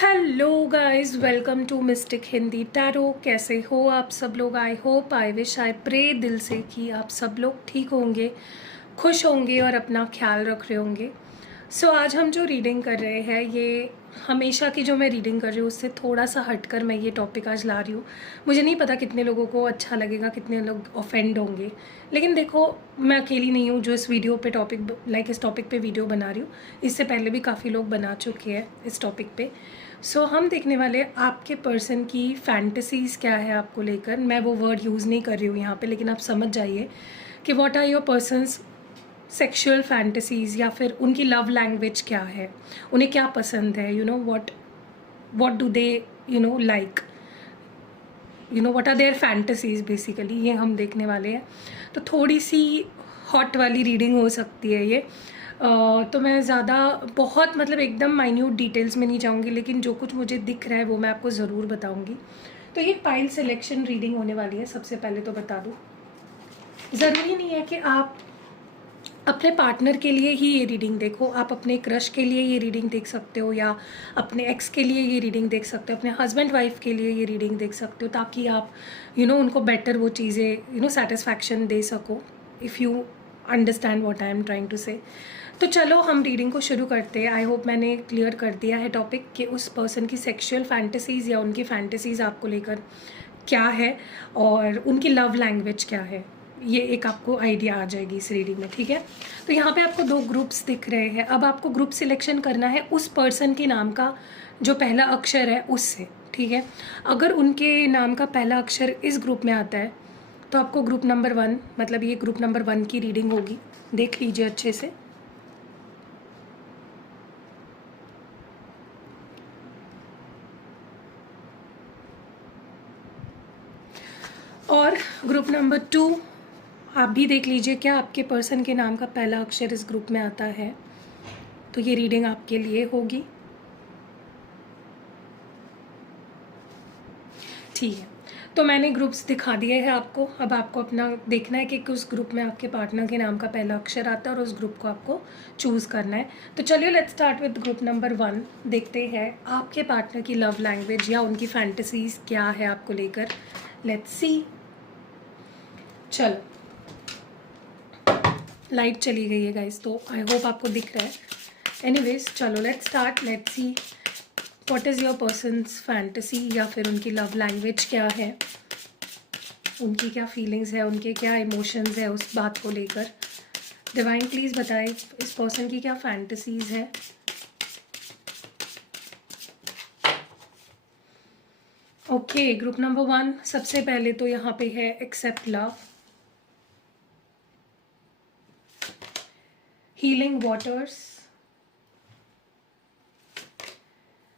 Hello guys, welcome to mystic Hindi tarot. कैसे हो आप सब लोग? I hope, I wish, I pray दिल से कि आप सब लोग ठीक होंगे, खुश होंगे और अपना ख्याल रख रहे होंगे। सो आज हम जो रीडिंग कर रहे हैं, ये हमेशा की जो मैं रीडिंग कर रही हूँ उससे थोड़ा सा हटकर मैं ये टॉपिक आज ला रही हूँ। मुझे नहीं पता कितने लोगों को अच्छा लगेगा, कितने लोग ऑफेंड होंगे, लेकिन देखो, मैं अकेली नहीं हूँ जो इस वीडियो पे टॉपिक इस टॉपिक पे वीडियो बना रही हूँ। इससे पहले भी काफ़ी लोग बना चुके हैं इस टॉपिक पे। सो हम देखने वाले आपके पर्सन की फैंटेसीज़ क्या है आपको लेकर। मैं वो वर्ड यूज़ नहीं कर रही हूँ यहाँ पे, लेकिन आप समझ जाइए कि what are your person's sexual fantasies, या फिर उनकी लव लैंग्वेज क्या है, उन्हें क्या पसंद है, you know what do they like, what are their fantasies basically, ये हम देखने वाले हैं। तो थोड़ी सी हॉट वाली रीडिंग हो सकती है ये। तो मैं ज़्यादा बहुत एकदम माइन्यूट डिटेल्स में नहीं जाऊँगी, लेकिन जो कुछ मुझे दिख रहा है वो मैं आपको ज़रूर बताऊँगी। तो ये पाइल सिलेक्शन रीडिंग होने वाली है। सबसे पहले तो बता दूँ, ज़रूरी नहीं है कि आप अपने पार्टनर के लिए ही ये रीडिंग देखो। आप अपने क्रश के लिए ये रीडिंग देख सकते हो, या अपने एक्स के लिए ये रीडिंग देख सकते हो, अपने हस्बैंड वाइफ के लिए ये रीडिंग देख सकते हो, ताकि आप उनको बेटर वो चीज़ें सेटिस्फैक्शन दे सको, if you understand what I am trying to say. तो चलो हम रीडिंग को शुरू करते हैं। आई होप मैंने क्लियर कर दिया है टॉपिक कि उस पर्सन की सेक्सुअल फैंटेसीज़ या उनकी फैंटेसीज़ आपको लेकर क्या है और उनकी लव लैंग्वेज क्या है। ये एक आपको आइडिया आ जाएगी इस रीडिंग में, ठीक है। तो यहाँ पे आपको 2 ग्रुप्स दिख रहे हैं। अब आपको ग्रुप सिलेक्शन करना है उस पर्सन के नाम का जो पहला अक्षर है उससे, ठीक है। अगर उनके नाम का पहला अक्षर इस ग्रुप में आता है तो आपको ग्रुप नंबर 1, ये ग्रुप नंबर 1 की रीडिंग होगी। देख लीजिए अच्छे से। और ग्रुप नंबर 2 आप भी देख लीजिए, क्या आपके पर्सन के नाम का पहला अक्षर इस ग्रुप में आता है, तो ये रीडिंग आपके लिए होगी, ठीक है। तो मैंने ग्रुप्स दिखा दिए हैं आपको। अब आपको अपना देखना है कि उस ग्रुप में आपके पार्टनर के नाम का पहला अक्षर आता है और उस ग्रुप को आपको चूज़ करना है। तो चलिए, let's start with group number 1। देखते हैं आपके पार्टनर की लव लैंग्वेज या उनकी फैंटेसीज़ क्या है आपको लेकर। Let's see. चलो, लाइट चली गई है गाइस, तो आई होप आपको दिख रहा है। एनीवेज, चलो let's start. Let's see what is your persons fantasy, या फिर उनकी लव लैंग्वेज क्या है, उनकी क्या फीलिंग्स है, उनके क्या इमोशंस है उस बात को लेकर। डिवाइन प्लीज़ बताएं इस पर्सन की क्या फैंटेसीज़ है। ओके, ग्रुप नंबर 1 सबसे पहले तो यहाँ पे है accept love, healing waters,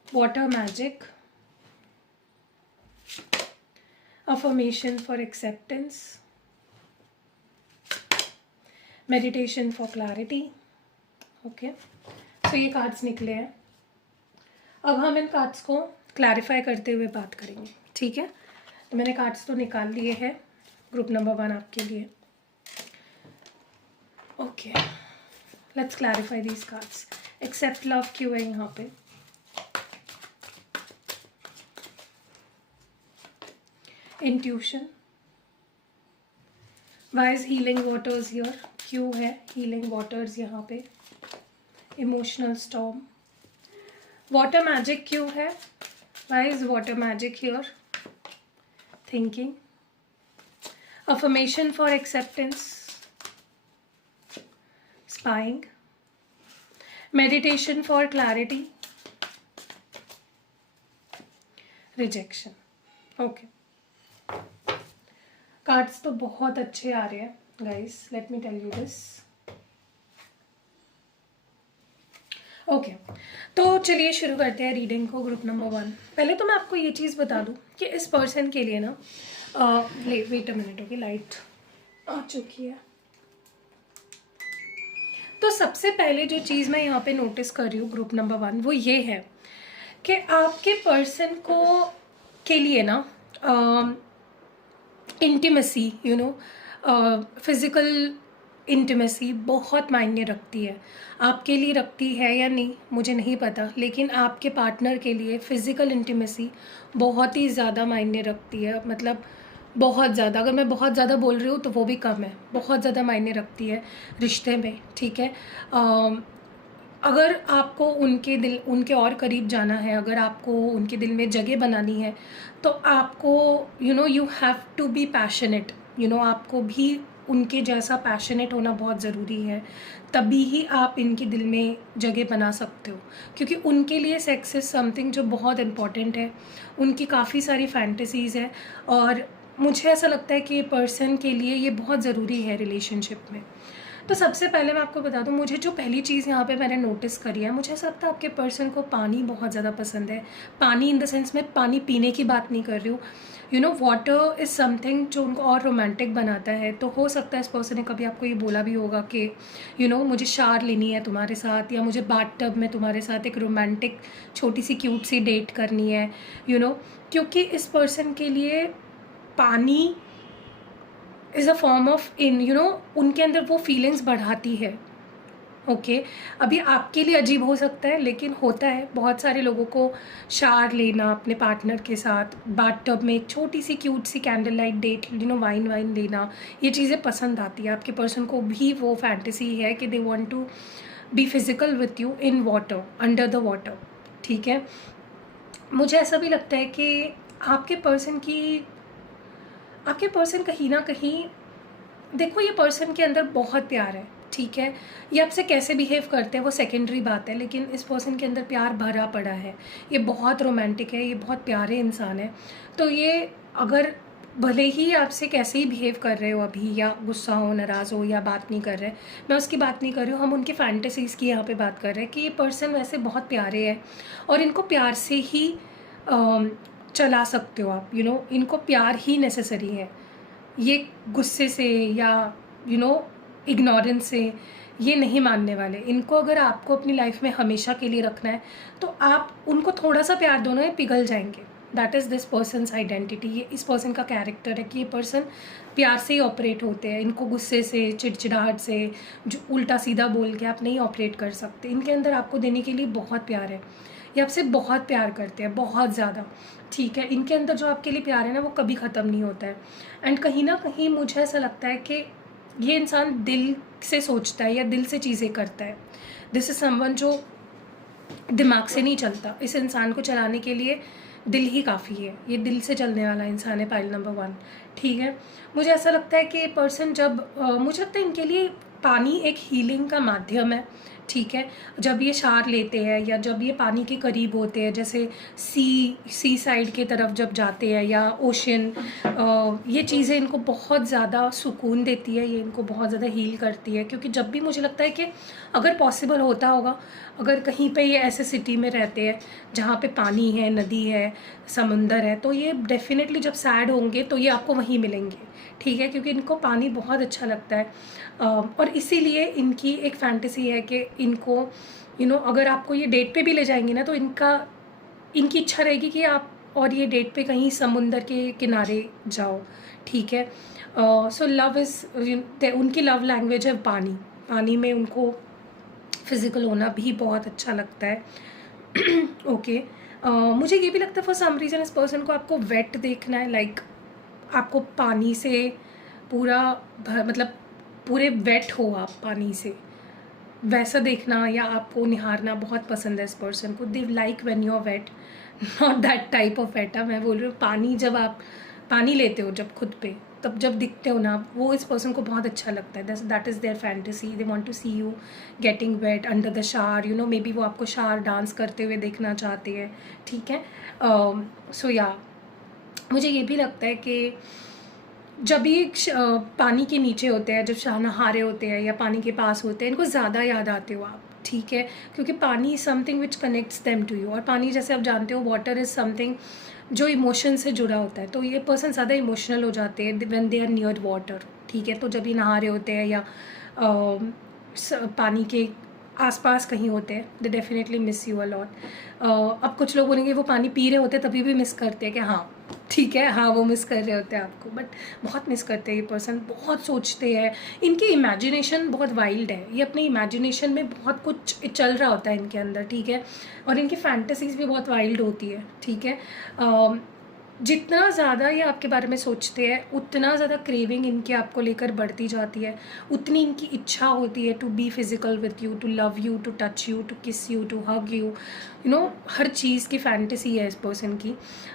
water magic, affirmation for acceptance, meditation for clarity। Okay, तो ये कार्ड्स निकले हैं। अब हम इन कार्ड्स को क्लैरिफाई करते हुए बात करेंगे, ठीक है। तो मैंने कार्ड्स तो निकाल लिए हैं ग्रुप नंबर 1 आपके लिए। Okay, let's clarify these cards. Accept love क्यों है यहाँ पे? Intuition, why is healing waters here, क्यों है हीलिंग वाटर्स यहाँ पे? इमोशनल स्टॉर्म, वाटर मैजिक क्यों है? Why is water magic here? Thinking, affirmation for acceptance, spying, meditation for clarity, rejection. Okay, cards तो बहुत अच्छे आ रहे हैं guys, let me tell you this. Okay, तो चलिए शुरू करते हैं रीडिंग को। ग्रुप नंबर 1, पहले तो मैं आपको ये चीज़ बता दूं कि इस पर्सन के लिए ना wait a minute, okay, light आ चुकी है। तो सबसे पहले जो चीज़ मैं यहाँ पे नोटिस कर रही हूँ ग्रुप नंबर 1, वो ये है कि आपके पर्सन को के लिए ना इंटीमेसी, फिज़िकल इंटीमेसी बहुत मायने रखती है। आपके लिए रखती है या नहीं मुझे नहीं पता, लेकिन आपके पार्टनर के लिए फ़िज़िकल इंटीमेसी बहुत ही ज़्यादा मायने रखती है। मतलब बहुत ज़्यादा, अगर मैं बहुत ज़्यादा बोल रही हूँ तो वो भी कम है, बहुत ज़्यादा मायने रखती है रिश्ते में, ठीक है। अगर आपको उनके और करीब जाना है, अगर आपको उनके दिल में जगह बनानी है, तो आपको you have to be passionate, आपको भी उनके जैसा पैशनेट होना बहुत ज़रूरी है। तभी ही आप इनके दिल में जगह बना सकते हो, क्योंकि उनके लिए सेक्स इज़ समथिंग जो बहुत इम्पॉर्टेंट है। उनकी काफ़ी सारी फैंटेसीज़ है, और मुझे ऐसा लगता है कि पर्सन के लिए ये बहुत ज़रूरी है रिलेशनशिप में। तो सबसे पहले मैं आपको बता दूं, मुझे जो पहली चीज़ यहाँ पे मैंने नोटिस करी है, मुझे ऐसा लगता है आपके पर्सन को पानी बहुत ज़्यादा पसंद है। पानी इन द सेंस में पानी पीने की बात नहीं कर रही हूँ। वाटर इज़ समथिंग जो उनको और रोमांटिक बनाता है। तो हो सकता है इस पर्सन ने कभी आपको ये बोला भी होगा कि मुझे शावर लेनी है तुम्हारे साथ, या मुझे बाथ टब में तुम्हारे साथ एक रोमांटिक छोटी सी क्यूट सी डेट करनी है। क्योंकि इस पर्सन के लिए पानी इज़ अ फॉर्म ऑफ उनके अंदर वो फीलिंग्स बढ़ाती है। ओके, अभी आपके लिए अजीब हो सकता है, लेकिन होता है बहुत सारे लोगों को शावर लेना अपने पार्टनर के साथ, बाथ टब में एक छोटी सी क्यूट सी candle light date, wine wine लेना, ये चीज़ें पसंद आती है। आपके पर्सन को भी वो फैंटेसी है कि they want to be physical with you in water, under the water, ठीक है। मुझे ऐसा भी लगता है कि आपके पर्सन कहीं ना कहीं, देखो, ये पर्सन के अंदर बहुत प्यार है, ठीक है। ये आपसे कैसे बिहेव करते हैं वो सेकेंडरी बात है, लेकिन इस पर्सन के अंदर प्यार भरा पड़ा है। ये बहुत रोमांटिक है, ये बहुत प्यारे इंसान है। तो ये अगर भले ही आपसे कैसे ही बिहेव कर रहे हो अभी, या गुस्सा हो, नाराज़ हो, या बात नहीं कर रहे, मैं उसकी बात नहीं कर रही हूँ, हम उनकी फैंटेसीज़ की यहाँ पे बात कर रहे हैं कि ये पर्सन वैसे बहुत प्यारे है, और इनको प्यार से ही चला सकते हो आप। इनको प्यार ही नेसेसरी है। ये गुस्से से या इग्नोरेंस से ये नहीं मानने वाले। इनको अगर आपको अपनी लाइफ में हमेशा के लिए रखना है, तो आप उनको थोड़ा सा प्यार दो ना, ये पिघल जाएंगे। That is this persons identity. ये इस पर्सन का कैरेक्टर है कि ये पर्सन प्यार से ही ऑपरेट होते हैं। इनको गुस्से से, चिड़चिड़ाहट से, जो उल्टा सीधा बोल के आप नहीं ऑपरेट कर सकते। इनके अंदर आपको देने के लिए बहुत प्यार है, ये आपसे बहुत प्यार करते हैं, बहुत ज़्यादा, ठीक है। इनके अंदर जो आपके लिए प्यार है ना, वो कभी ख़त्म नहीं होता है। एंड कहीं ना कहीं मुझे ऐसा लगता है कि ये इंसान दिल से सोचता है या दिल से चीज़ें करता है। दिस इज़ समवन जो दिमाग से नहीं चलता। इस इंसान को चलाने के लिए दिल ही काफ़ी है। ये दिल से चलने वाला इंसान है, पाइल नंबर 1, ठीक है। मुझे ऐसा लगता है कि पर्सन जब मुझे लगता है इनके लिए पानी एक हीलिंग का माध्यम है, ठीक है। जब ये शावर लेते हैं या जब ये पानी के करीब होते हैं, जैसे सी साइड के तरफ जब जाते हैं, या ओशन, ये चीज़ें इनको बहुत ज़्यादा सुकून देती है, ये इनको बहुत ज़्यादा हील करती है। क्योंकि जब भी मुझे लगता है कि अगर पॉसिबल होता होगा, अगर कहीं पे ये ऐसे सिटी में रहते हैं जहाँ पे पानी है, नदी है, समंदर है, तो ये डेफिनेटली जब सैड होंगे तो ये आपको वहीं मिलेंगे, ठीक है। क्योंकि इनको पानी बहुत अच्छा लगता है, और इसीलिए इनकी एक फैंटेसी है कि इनको अगर आपको ये डेट पे भी ले जाएंगे ना, तो इनकी इच्छा रहेगी कि आप और ये डेट पे कहीं समुंदर के किनारे जाओ, ठीक है। सो लव इज़, उनकी लव लैंग्वेज है पानी। पानी में उनको फिज़िकल होना भी बहुत अच्छा लगता है। ओके, मुझे ये भी लगता है फॉर सम रीज़न इस पर्सन को आपको वेट देखना है, लाइक आपको पानी से पूरा मतलब पूरे वेट हो आप पानी से, वैसा देखना या आपको निहारना बहुत पसंद है इस पर्सन को। They like when you are wet, not that type of wet. मैं बोल रही हूँ पानी, जब आप पानी लेते हो जब खुद पे, तब जब दिखते हो ना, वो इस पर्सन को बहुत अच्छा लगता है। That is their fantasy. They want to see you getting wet under the shower, maybe वो आपको शावर डांस करते हुए देखना चाहते हैं, ठीक है। सो या मुझे ये भी लगता है कि जब ये पानी के नीचे होते हैं, जब शाह नहा रहे होते हैं या पानी के पास होते हैं, इनको ज़्यादा याद आते हो आप, ठीक है। क्योंकि पानी something which connects them to you, और पानी जैसे आप जानते हो वाटर इज़ समथिंग जो इमोशन से जुड़ा होता है। तो ये पर्सन ज़्यादा इमोशनल हो जाते हैं when they are near water, ठीक है। तो जब ये नहा रहे होते हैं या पानी के आसपास कहीं होते हैं, they definitely miss you a lot. अब कुछ लोग बोलेंगे वो पानी पी रहे होते हैं तभी भी मिस करते हैं कि हाँ ठीक है, हाँ वो मिस कर रहे होते हैं आपको, बट बहुत मिस करते हैं ये पर्सन, बहुत सोचते हैं, इनकी इमेजिनेशन बहुत वाइल्ड है, ये अपने इमेजिनेशन में बहुत कुछ चल रहा होता है इनके अंदर, ठीक है, और इनकी फैंटेसीज भी बहुत वाइल्ड होती है, ठीक है। जितना ज़्यादा ये आपके बारे में सोचते हैं उतना ज़्यादा क्रेविंग इनके आपको लेकर बढ़ती जाती है, उतनी इनकी इच्छा होती है to be physical with you, to love you, to touch you, to kiss you, to hug you, you know, हर चीज़ की फैंटेसी है इस पर्सन की।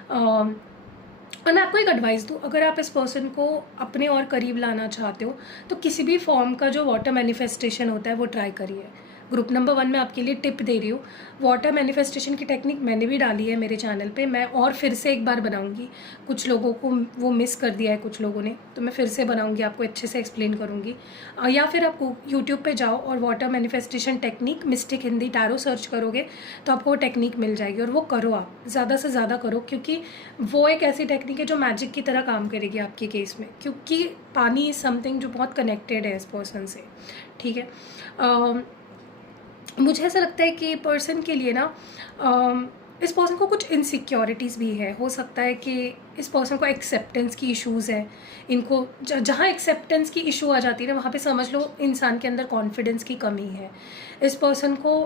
और मैं आपको एक एडवाइस दूँ, अगर आप इस पर्सन को अपने और करीब लाना चाहते हो तो किसी भी फॉर्म का जो वाटर मैनिफेस्टेशन होता है वो ट्राई करिए। ग्रुप नंबर 1 में आपके लिए टिप दे रही हूँ, वाटर मैनिफेस्टेशन की टेक्निक मैंने भी डाली है मेरे चैनल पे, मैं और फिर से एक बार बनाऊंगी, कुछ लोगों को वो मिस कर दिया है कुछ लोगों ने, तो मैं फिर से बनाऊंगी, आपको अच्छे से एक्सप्लेन करूँगी। या फिर आप यूट्यूब पे जाओ और water manifestation technique mistake Hindi tarot search करोगे तो आपको वो टेक्निक मिल जाएगी, और वो करो, आप ज़्यादा से ज़्यादा करो, क्योंकि वो एक ऐसी टेक्निक है जो मैजिक की तरह काम करेगी आपके केस में, क्योंकि पानी इज़ समथिंग जो बहुत कनेक्टेड है इस पर्सन से, ठीक है। मुझे ऐसा लगता है कि पर्सन के लिए ना इस पर्सन को कुछ इनसिक्योरिटीज़ भी है, हो सकता है कि इस पर्सन को एक्सेप्टेंस की इश्यूज़ है, इनको जहाँ एक्सेप्टेंस की इशू आ जाती है ना वहाँ पे समझ लो इंसान के अंदर कॉन्फिडेंस की कमी है। इस पर्सन को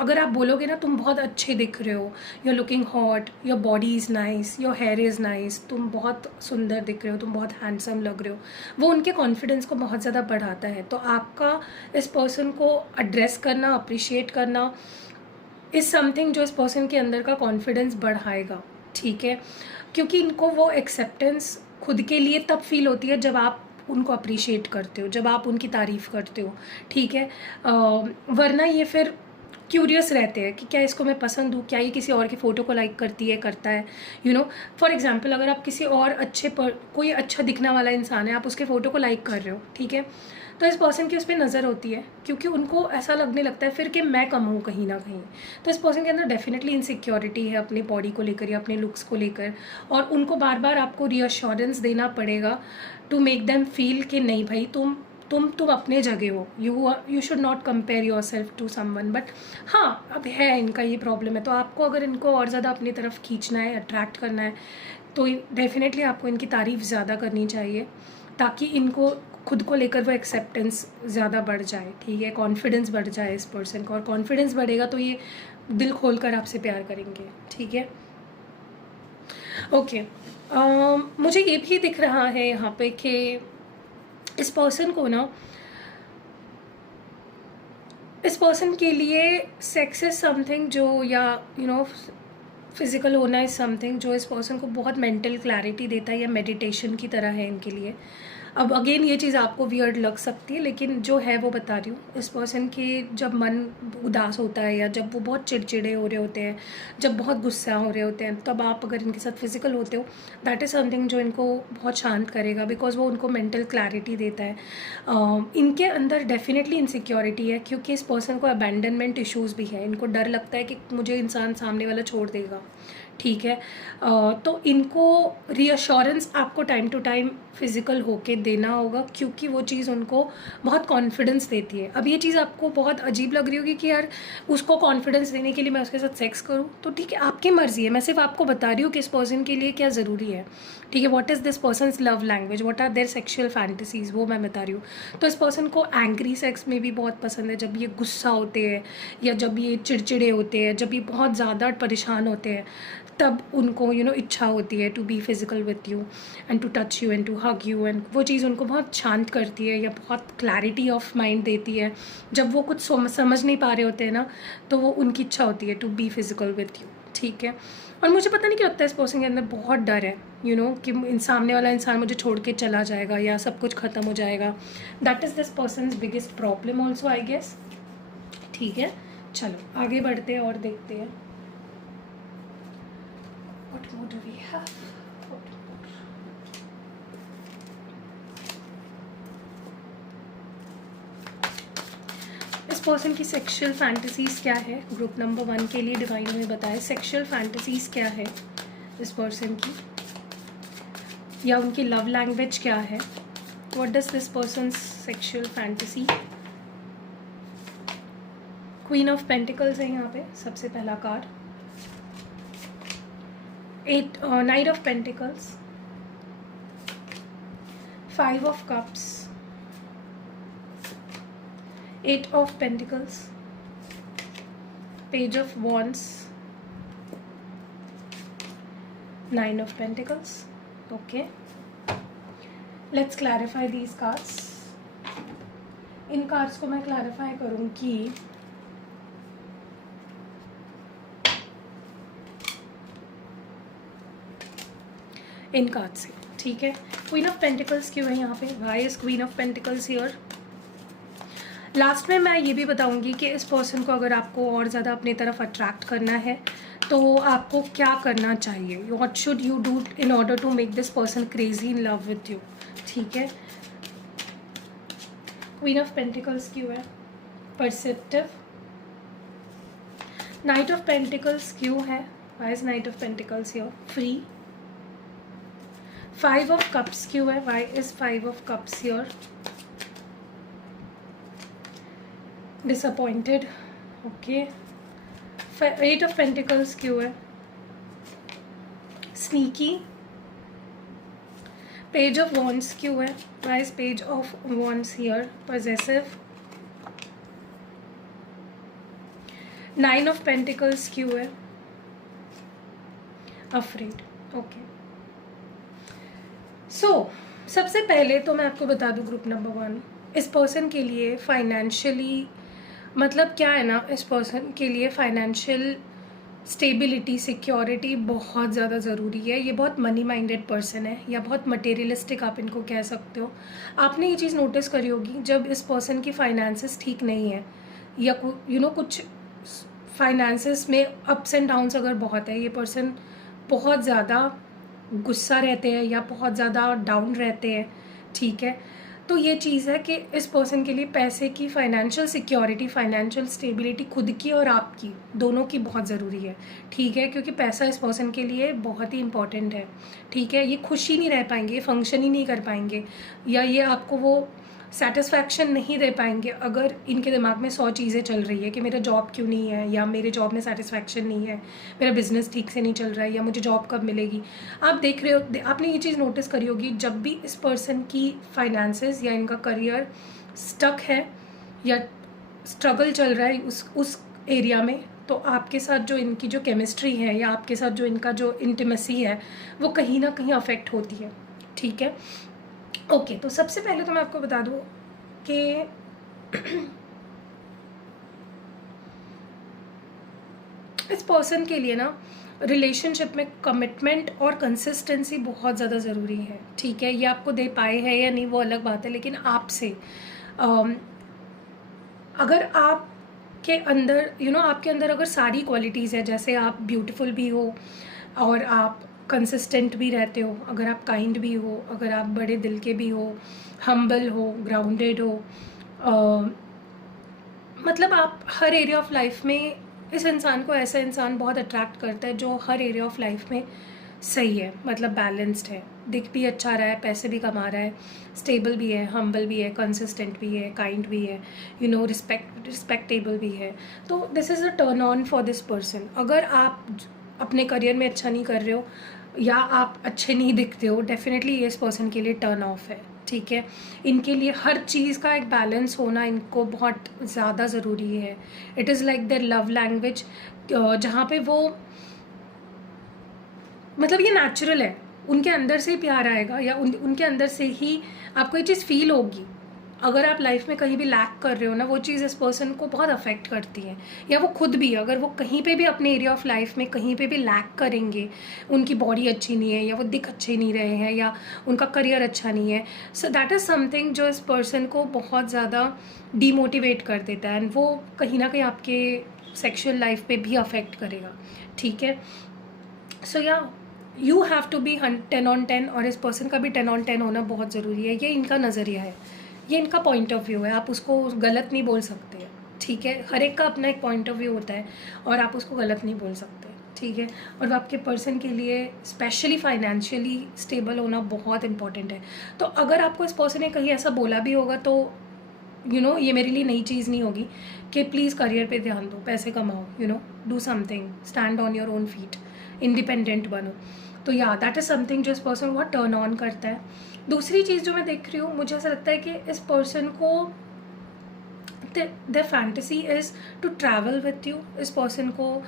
अगर आप बोलोगे ना तुम बहुत अच्छे दिख रहे हो, you are looking hot, your body is nice, your hair is nice, तुम बहुत सुंदर दिख रहे हो, तुम बहुत हैंडसम लग रहे हो, वो उनके कॉन्फिडेंस को बहुत ज़्यादा बढ़ाता है। तो आपका इस पर्सन को एड्रेस करना, अप्रिशिएट करना इज़ समथिंग जो इस पर्सन के अंदर का कॉन्फिडेंस बढ़ाएगा, ठीक है, क्योंकि इनको वो एक्सेप्टेंस खुद के लिए तब फील होती है जब आप उनको अप्रिशिएट करते हो, जब आप उनकी तारीफ़ करते हो, ठीक है। वरना ये फिर क्यूरियस रहते हैं कि क्या इसको मैं पसंद हूँ, क्या ये किसी और की फ़ोटो को लाइक करती है, करता है, यू नो। फॉर एग्जांपल अगर आप किसी और अच्छे पर कोई अच्छा दिखने वाला इंसान है, आप उसके फ़ोटो को लाइक कर रहे हो, ठीक है, तो इस पर्सन की उस पर नज़र होती है, क्योंकि उनको ऐसा लगने लगता है फिर कि मैं कम हूँ कहीं ना कहीं। तो इस पर्सन के अंदर डेफिनेटली इनसिक्योरिटी है अपनी बॉडी को लेकर या अपने लुक्स को लेकर, और उनको बार बार आपको रीअश्योरेंस देना पड़ेगा टू मेक देम फील कि नहीं भाई तुम अपने जगह हो, you should not compare yourself to someone. But हाँ, अब है इनका ये प्रॉब्लम है, तो आपको अगर इनको और ज़्यादा अपनी तरफ खींचना है, अट्रैक्ट करना है, तो डेफिनेटली आपको इनकी तारीफ़ ज़्यादा करनी चाहिए, ताकि इनको खुद को लेकर वो एक्सेप्टेंस ज़्यादा बढ़ जाए, ठीक है, कॉन्फिडेंस बढ़ जाए इस पर्सन का, और कॉन्फिडेंस बढ़ेगा तो ये दिल खोल कर आपसे प्यार करेंगे, ठीक है। ओके, मुझे ये भी दिख रहा है यहाँ पे कि इस पर्सन को ना, इस पर्सन के लिए सेक्स इज़ समथिंग जो, या यू नो फिज़िकल होना इज़ समथिंग जो इस पर्सन को बहुत मेंटल क्लैरिटी देता है, या मेडिटेशन की तरह है इनके लिए। अब अगेन ये चीज़ आपको वियर्ड लग सकती है, लेकिन जो है वो बता रही हूँ। इस पर्सन के जब मन उदास होता है, या जब वो बहुत चिड़चिड़े हो रहे होते हैं, जब बहुत गुस्सा हो रहे होते हैं, तब आप अगर इनके साथ फिजिकल होते हो, दैट इज़ समथिंग जो इनको बहुत शांत करेगा, बिकॉज वो उनको मेंटल क्लैरिटी देता है। इनके अंदर डेफिनेटली इनसिक्योरिटी है, क्योंकि इस पर्सन को अबैंडनमेंट इश्यूज़ भी है, इनको डर लगता है कि मुझे इंसान सामने वाला छोड़ देगा, ठीक है। तो इनको रीअश्योरेंस आपको टाइम टू टाइम फिज़िकल होके देना होगा, क्योंकि वो चीज़ उनको बहुत कॉन्फिडेंस देती है। अब ये चीज़ आपको बहुत अजीब लग रही होगी कि यार उसको कॉन्फिडेंस देने के लिए मैं उसके साथ सेक्स करूँ, तो ठीक है, आपकी मर्ज़ी है, मैं सिर्फ आपको बता रही हूँ कि इस पर्सन के लिए क्या ज़रूरी है, ठीक है। What is this person's love language, what are their sexual fantasies, वो मैं बता रही हूँ। तो इस पर्सन को एंग्री सेक्स में भी बहुत पसंद है, जब ये गुस्सा होते हैं, या जब ये चिड़चिड़े होते हैं, जब ये बहुत ज़्यादा परेशान होते हैं, तब उनको इच्छा होती है to be physical with you and to touch you and to hug you, and वो चीज़ उनको बहुत शांत करती है, या बहुत क्लैरिटी ऑफ माइंड देती है। जब वो कुछ समझ नहीं पा रहे होते हैं ना, तो वो उनकी इच्छा होती है to be physical with you, ठीक है। और मुझे पता नहीं क्या लगता है, इस पर्सन के अंदर बहुत डर है, कि सामने वाला इंसान मुझे छोड़ के चला जाएगा, या सब कुछ ख़त्म हो जाएगा। That is this person's biggest problem also, I guess, ठीक है। चलो आगे बढ़ते हैं और देखते हैं what more do we have. What more? इस पर्सन की सेक्सुअल फैंटेसीज क्या है, ग्रुप नंबर 1 के लिए डिवाइन हमें बताए सेक्सुअल फैंटेसीज क्या है इस पर्सन की, या उनकी लव लैंग्वेज क्या है। What does this persons sexual fantasy. Queen of pentacles है यहाँ पे सबसे पहला card, Knight of Pentacles, 5 of Cups, 8 of Pentacles, Page of Wands, 9 of Pentacles. Okay, let's clarify these cards. In cards को मैं clarify करूँगी इन कार्ड से, ठीक है। क्वीन ऑफ पेंटिकल्स क्यों है यहाँ पे? Why is queen of pentacles here? Last में मैं ये भी बताऊंगी कि इस पर्सन को अगर आपको और ज़्यादा अपनी तरफ अट्रैक्ट करना है तो आपको क्या करना चाहिए, what should you do in order to make this person crazy in love with you, ठीक है। क्वीन ऑफ पेंटिकल्स क्यों है? परसेप्टिव। नाइट ऑफ पेंटिकल्स क्यों है? Why is knight of pentacles here? Free. 5 of cups क्यों है? Why is 5 of cups here? Disappointed. Okay. 8 of pentacles क्यों है? स्नीकी। पेज ऑफ वॉन्ड्स क्यों है? Why is page of wands here? Possessive. 9 of pentacles क्यों है? Afraid. Okay, सो सबसे पहले तो मैं आपको बता दूं ग्रुप नंबर 1, इस पर्सन के लिए फाइनेंशियली मतलब क्या है ना, इस पर्सन के लिए फाइनेंशियल स्टेबिलिटी, सिक्योरिटी बहुत ज़्यादा ज़रूरी है। ये बहुत मनी माइंडेड पर्सन है या बहुत मटेरियलिस्टिक आप इनको कह सकते हो। आपने ये चीज़ नोटिस करी होगी, जब इस पर्सन की फाइनेंसेस ठीक नहीं है या कुछ फाइनेंसेस में अप्स एंड डाउन्स अगर बहुत है, ये पर्सन बहुत ज़्यादा गुस्सा रहते हैं या बहुत ज़्यादा डाउन रहते हैं, ठीक है। तो ये चीज़ है कि इस पर्सन के लिए पैसे की फाइनेंशियल सिक्योरिटी, फाइनेंशियल स्टेबिलिटी खुद की और आपकी दोनों की बहुत ज़रूरी है, ठीक है। क्योंकि पैसा इस पर्सन के लिए बहुत ही इंपॉर्टेंट है, ठीक है। ये खुश ही नहीं रह पाएंगे, ये फंक्शन ही नहीं कर पाएंगे या ये आपको वो सेटिस्फैक्शन नहीं दे पाएंगे अगर इनके दिमाग में 100 चीज़ें चल रही है कि मेरा जॉब क्यों नहीं है, या मेरे जॉब में सेटिस्फैक्शन नहीं है, मेरा बिजनेस ठीक से नहीं चल रहा है, या मुझे जॉब कब मिलेगी। आप देख रहे हो, आपने ये चीज़ नोटिस करी होगी, जब भी इस पर्सन की फाइनेंसेस या इनका करियर स्टक है या स्ट्रगल चल रहा है उस एरिया में, तो आपके साथ जो इनकी जो केमिस्ट्री है या आपके साथ जो इनका जो इंटीमेसी है वो कहीं ना कहीं अफेक्ट होती है, ठीक है। ओके, तो सबसे पहले तो मैं आपको बता दूं कि इस पर्सन के लिए ना रिलेशनशिप में कमिटमेंट और कंसिस्टेंसी बहुत ज़्यादा ज़रूरी है, ठीक है। ये आपको दे पाए हैं या नहीं वो अलग बात है, लेकिन आपसे अगर आपके अंदर आपके अंदर अगर सारी क्वालिटीज़ है, जैसे आप ब्यूटीफुल भी हो और आप कंसिस्टेंट भी रहते हो, अगर आप काइंड भी हो, अगर आप बड़े दिल के भी हो, हम्बल हो, ग्राउंडेड हो, मतलब आप हर एरिया ऑफ लाइफ में इस इंसान को, ऐसा इंसान बहुत अट्रैक्ट करता है जो हर एरिया ऑफ लाइफ में सही है, मतलब बैलेंस्ड है, दिख भी अच्छा रहा है, पैसे भी कमा रहा है, स्टेबल भी है, हम्बल भी है, कंसिस्टेंट भी है, काइंड भी है, रिस्पेक्टेबल भी है। तो this is a turn on for this person. अगर आप अपने करियर में अच्छा नहीं कर रहे हो या आप अच्छे नहीं दिखते हो, डेफिनेटली ये इस पर्सन के लिए टर्न ऑफ है, ठीक है। इनके लिए हर चीज़ का एक बैलेंस होना इनको बहुत ज़्यादा ज़रूरी है। It is like their love language, जहाँ पे वो मतलब ये नेचुरल है, उनके अंदर से ही प्यार आएगा या उनके अंदर से ही आपको ये चीज़ फील होगी। अगर आप लाइफ में कहीं भी लैक कर रहे हो ना, वो चीज़ इस पर्सन को बहुत अफेक्ट करती है, या वो खुद भी अगर वो कहीं पे भी अपने एरिया ऑफ लाइफ में कहीं पे भी लैक करेंगे, उनकी बॉडी अच्छी नहीं है या वो दिख अच्छे नहीं रहे हैं या उनका करियर अच्छा नहीं है, सो दैट इज़ समथिंग जो इस पर्सन को बहुत ज़्यादा डीमोटिवेट कर देता है, एंड वो कहीं ना कहीं आपके सेक्शुअल लाइफ पे भी अफेक्ट करेगा, ठीक है। सो या you have to be 10 on 10, और इस पर्सन का भी 10 on 10 होना बहुत ज़रूरी है। ये इनका नज़रिया है, ये इनका पॉइंट ऑफ व्यू है, आप उसको गलत नहीं बोल सकते, ठीक है। हर एक का अपना एक पॉइंट ऑफ व्यू होता है और आप उसको गलत नहीं बोल सकते, ठीक है। और आपके पर्सन के लिए स्पेशली फाइनेंशियली स्टेबल होना बहुत इंपॉर्टेंट है। तो अगर आपको इस पर्सन ने कहीं ऐसा बोला भी होगा तो ये मेरे लिए नई चीज़ नहीं होगी कि प्लीज़ करियर पे ध्यान दो, पैसे कमाओ, do something, stand on your own feet, independent बनो। तो या दैट इज़ समथिंग जो इस पर्सन को बहुत टर्न ऑन करता है। दूसरी चीज़ जो मैं देख रही हूँ, मुझे ऐसा लगता है कि इस पर्सन को their fantasy is to travel with you। इस पर्सन को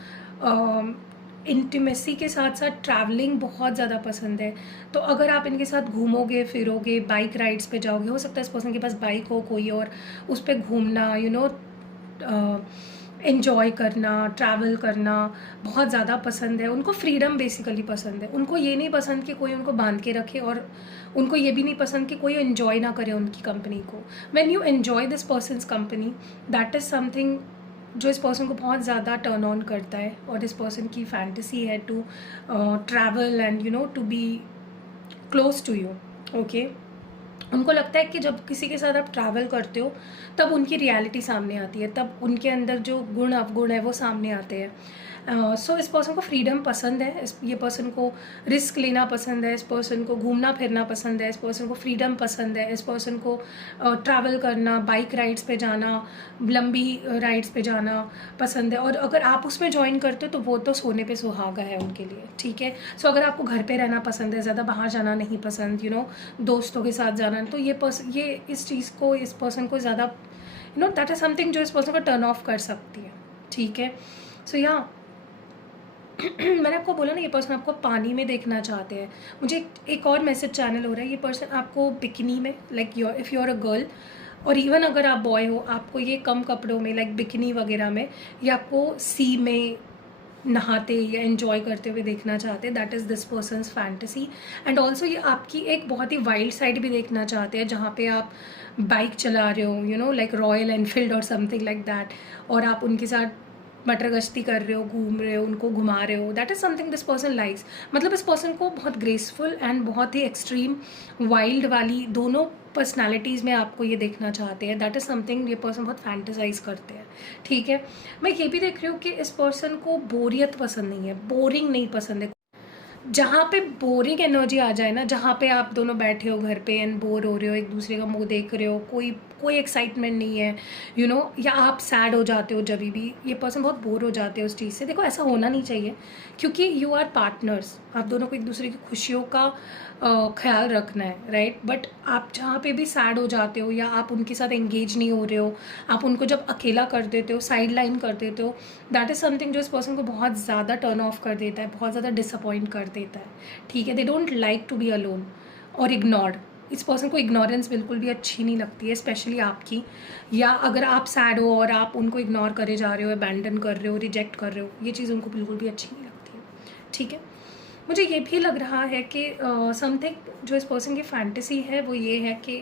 इंटीमेसी के साथ साथ ट्रैवलिंग बहुत ज़्यादा पसंद है। तो अगर आप इनके साथ घूमोगे फिरोगे, बाइक राइड्स पे जाओगे, हो सकता है इस पर्सन के पास बाइक हो कोई और उस पर घूमना, यू नो, इन्जॉय करना, ट्रैवल करना बहुत ज़्यादा पसंद है। उनको फ्रीडम बेसिकली पसंद है। उनको ये नहीं पसंद कि कोई उनको बांध के रखे, और उनको ये भी नहीं पसंद कि कोई इन्जॉय ना करे उनकी कंपनी को। When you enjoy this persons company, that is something जो इस पर्सन को बहुत ज़्यादा टर्न ऑन करता है। और इस पर्सन की फैंटेसी है to travel and you know to be close to you. Okay, उनको लगता है कि जब किसी के साथ आप ट्रैवल करते हो तब उनकी रियलिटी सामने आती है, तब उनके अंदर जो गुण अवगुण है वो सामने आते हैं। सो इस पर्सन को फ्रीडम पसंद है, ये पर्सन को रिस्क लेना पसंद है, इस पर्सन को घूमना फिरना पसंद है, इस पर्सन को फ्रीडम पसंद है, इस पर्सन को ट्रैवल करना, बाइक राइड्स पे जाना, लंबी राइड्स पे जाना पसंद है। और अगर आप उसमें ज्वाइन करते हो तो वो तो सोने पे सुहागा है उनके लिए, ठीक है। सो अगर आपको घर पे रहना पसंद है, ज़्यादा बाहर जाना नहीं पसंद, यू नो, दोस्तों के साथ जाना, तो ये इस चीज़ को, इस पर्सन को ज़्यादा, you know, that is something जो इस पर्सन को टर्न ऑफ कर सकती है, ठीक है। सो या मैंने आपको बोला ना, ये पर्सन आपको पानी में देखना चाहते हैं। मुझे एक और मैसेज चैनल हो रहा है, ये पर्सन आपको बिकिनी में, like if you are a girl, और इवन अगर आप बॉय हो, आपको ये कम कपड़ों में, लाइक बिकिनी वगैरह में, ये आपको सी में नहाते या एंजॉय करते हुए देखना चाहते हैं। That is this persons fantasy. And also ये आपकी एक बहुत ही वाइल्ड साइड भी देखना चाहते हैं, जहाँ पे आप बाइक चला रहे हो, you know, like royal Enfield और समथिंग लाइक दैट, और आप उनके साथ मटर गश्ती कर रहे हो, घूम रहे हो, उनको घुमा रहे हो। That is something this person likes. मतलब इस पर्सन को बहुत ग्रेसफुल एंड बहुत ही एक्सट्रीम वाइल्ड वाली दोनों पर्सनालिटीज़ में आपको ये देखना चाहते हैं। दैट इज़ समथिंग ये पर्सन बहुत फैंटेसाइज करते हैं, ठीक है। मैं ये भी देख रही हूँ कि इस पर्सन को बोरियत पसंद नहीं है, बोरिंग नहीं पसंद है। जहाँ पे बोरिंग एनर्जी आ जाए ना, जहाँ पे आप दोनों बैठे हो घर पे एंड बोर हो रहे हो, एक दूसरे का मुंह देख रहे हो, कोई एक्साइटमेंट नहीं है, यू नो, या आप सैड हो जाते हो, जब भी ये पर्सन बहुत बोर हो जाते हो उस चीज़ से। देखो, ऐसा होना नहीं चाहिए, क्योंकि यू आर पार्टनर्स, आप दोनों को एक दूसरे की खुशियों का ख्याल रखना है, राइट। बट आप जहाँ पे भी सैड हो जाते हो, या आप उनके साथ एंगेज नहीं हो रहे हो, आप उनको जब अकेला कर देते हो, साइड लाइन कर देते हो, दैट इज़ समथिंग जो इस पर्सन को बहुत ज़्यादा टर्न ऑफ कर देता है, बहुत ज़्यादा डिसअपॉइंट कर देता है, ठीक है। They don't like to be alone और इग्नोर्ड। इस पर्सन को इग्नोरेंस बिल्कुल भी अच्छी नहीं लगती है, स्पेशली आपकी। या अगर आप सैड हो और आप उनको इग्नोर करे जा रहे हो, अबैंडन कर रहे हो, रिजेक्ट कर रहे हो, ये चीज़ उनको बिल्कुल भी अच्छी नहीं लगती है, ठीक है। मुझे ये भी लग रहा है कि समथिंग जो इस पर्सन की फैंटेसी है वो ये है कि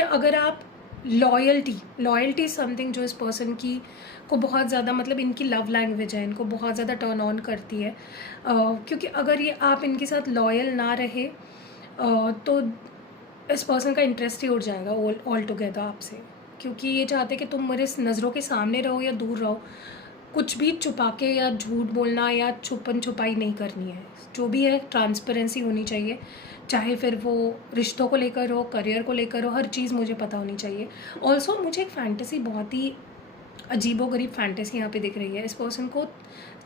अगर आप लॉयल्टी समथिंग जो इस पर्सन की को बहुत ज़्यादा, मतलब इनकी लव लैंग्वेज है, इनको बहुत ज़्यादा टर्न ऑन करती है। क्योंकि अगर ये आप इनके साथ लॉयल ना रहे तो इस पर्सन का इंटरेस्ट ही उड़ जाएगा ऑल टुगेदर आपसे, क्योंकि ये चाहते हैं कि तुम मेरे नज़रों के सामने रहो या दूर रहो, कुछ भी छुपा के या झूठ बोलना या छुपन छुपाई नहीं करनी है। जो भी है ट्रांसपेरेंसी होनी चाहिए, चाहे फिर वो रिश्तों को लेकर हो, करियर को लेकर हो, हर चीज़ मुझे पता होनी चाहिए। ऑल्सो मुझे एक फैंटेसी, बहुत ही अजीबोगरीब फैंटेसी यहाँ पे दिख रही है। इस पर्सन को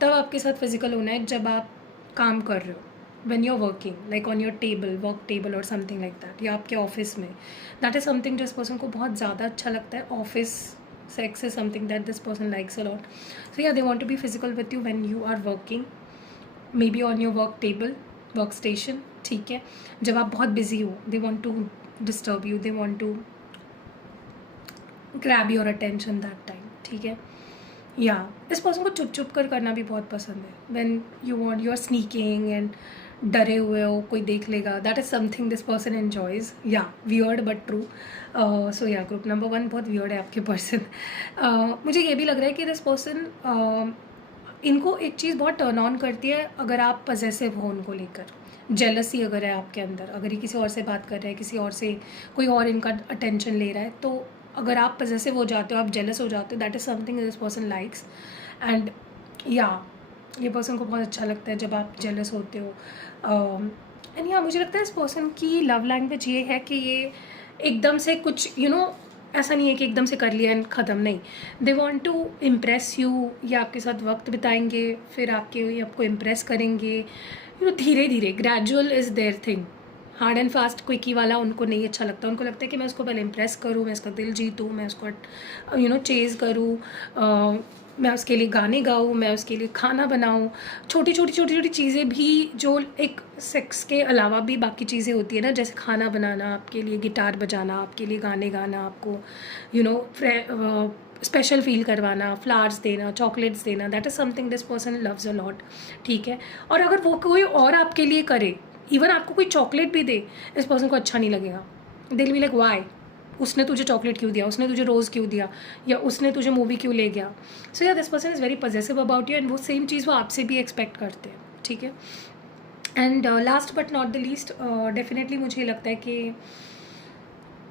तब आपके साथ फिजिकल होना है जब आप काम कर रहे हो, when you're working, like on your table, work table or something like that, या आपके ऑफिस में। दैट इज़ समथिंग जो इस पर्सन को बहुत ज़्यादा अच्छा लगता है। Office sex is something that this person likes a lot. So yeah, they want to be physical with you when you are working, maybe on your work table, workstation, ठीक है। जब आप बहुत busy हो, they want to disturb you, they want to grab your attention that time, ठीक है। या इस पर्सन को चुप चुप कर करना भी बहुत पसंद है। when you are sneaking and डरे हुए हो, कोई देख लेगा, that is something this person enjoys. या वियर्ड बट ट्रू। सो या ग्रुप नंबर 1 बहुत वियर्ड है आपके पर्सन। मुझे ये भी लग रहा है कि दिस पर्सन इनको एक चीज़ बहुत टर्न ऑन करती है, अगर आप पजेसिव हो उनको लेकर, जेलसी अगर है आपके अंदर, अगर ये किसी और से बात कर रहे हैं, किसी और से कोई और इनका अटेंशन ले रहा है, तो अगर आप पजेसिव हो जाते हो, आप जेलस हो जाते हो, that is something this person likes. And या ये पर्सन को बहुत अच्छा लगता है जब आप जेलस होते हो। एंड या मुझे लगता है इस पर्सन की लव लैंग्वेज ये है कि ये एकदम से कुछ, यू नो, ऐसा नहीं है कि एकदम से कर लिया एंड ख़त्म, नहीं। They want to impress you, या आपके साथ वक्त बिताएंगे, फिर आपको इम्प्रेस करेंगे, धीरे धीरे, gradual is there thing. Hard and fast quickie वाला उनको नहीं अच्छा लगता। उनको लगता है कि मैं उसको पहले इम्प्रेस करूँ, मैं उसका दिल जीतूँ, मैं उसको चेज़ करूँ, मैं उसके लिए गाने गाऊँ, मैं उसके लिए खाना बनाऊँ। छोटी छोटी चीज़ें भी जो एक सेक्स के अलावा भी बाकी चीज़ें होती है ना, जैसे खाना बनाना, आपके लिए गिटार बजाना, आपके लिए गाने गाना, आपको स्पेशल फील करवाना, फ्लावर्स देना, चॉकलेट्स देना, that is something this person loves a lot, ठीक है। और अगर वो कोई और आपके लिए करे, इवन आपको कोई चॉकलेट भी दे, इस पर्सन को अच्छा नहीं लगेगा। They will be like why, उसने तुझे चॉकलेट क्यों दिया, उसने तुझे रोज़ क्यों दिया, या उसने तुझे मूवी क्यों ले गया। सो या this person is very possessive about you, and वो सेम चीज़ वो आपसे भी एक्सपेक्ट करते हैं, ठीक है। And last but not the least, definitely मुझे लगता है कि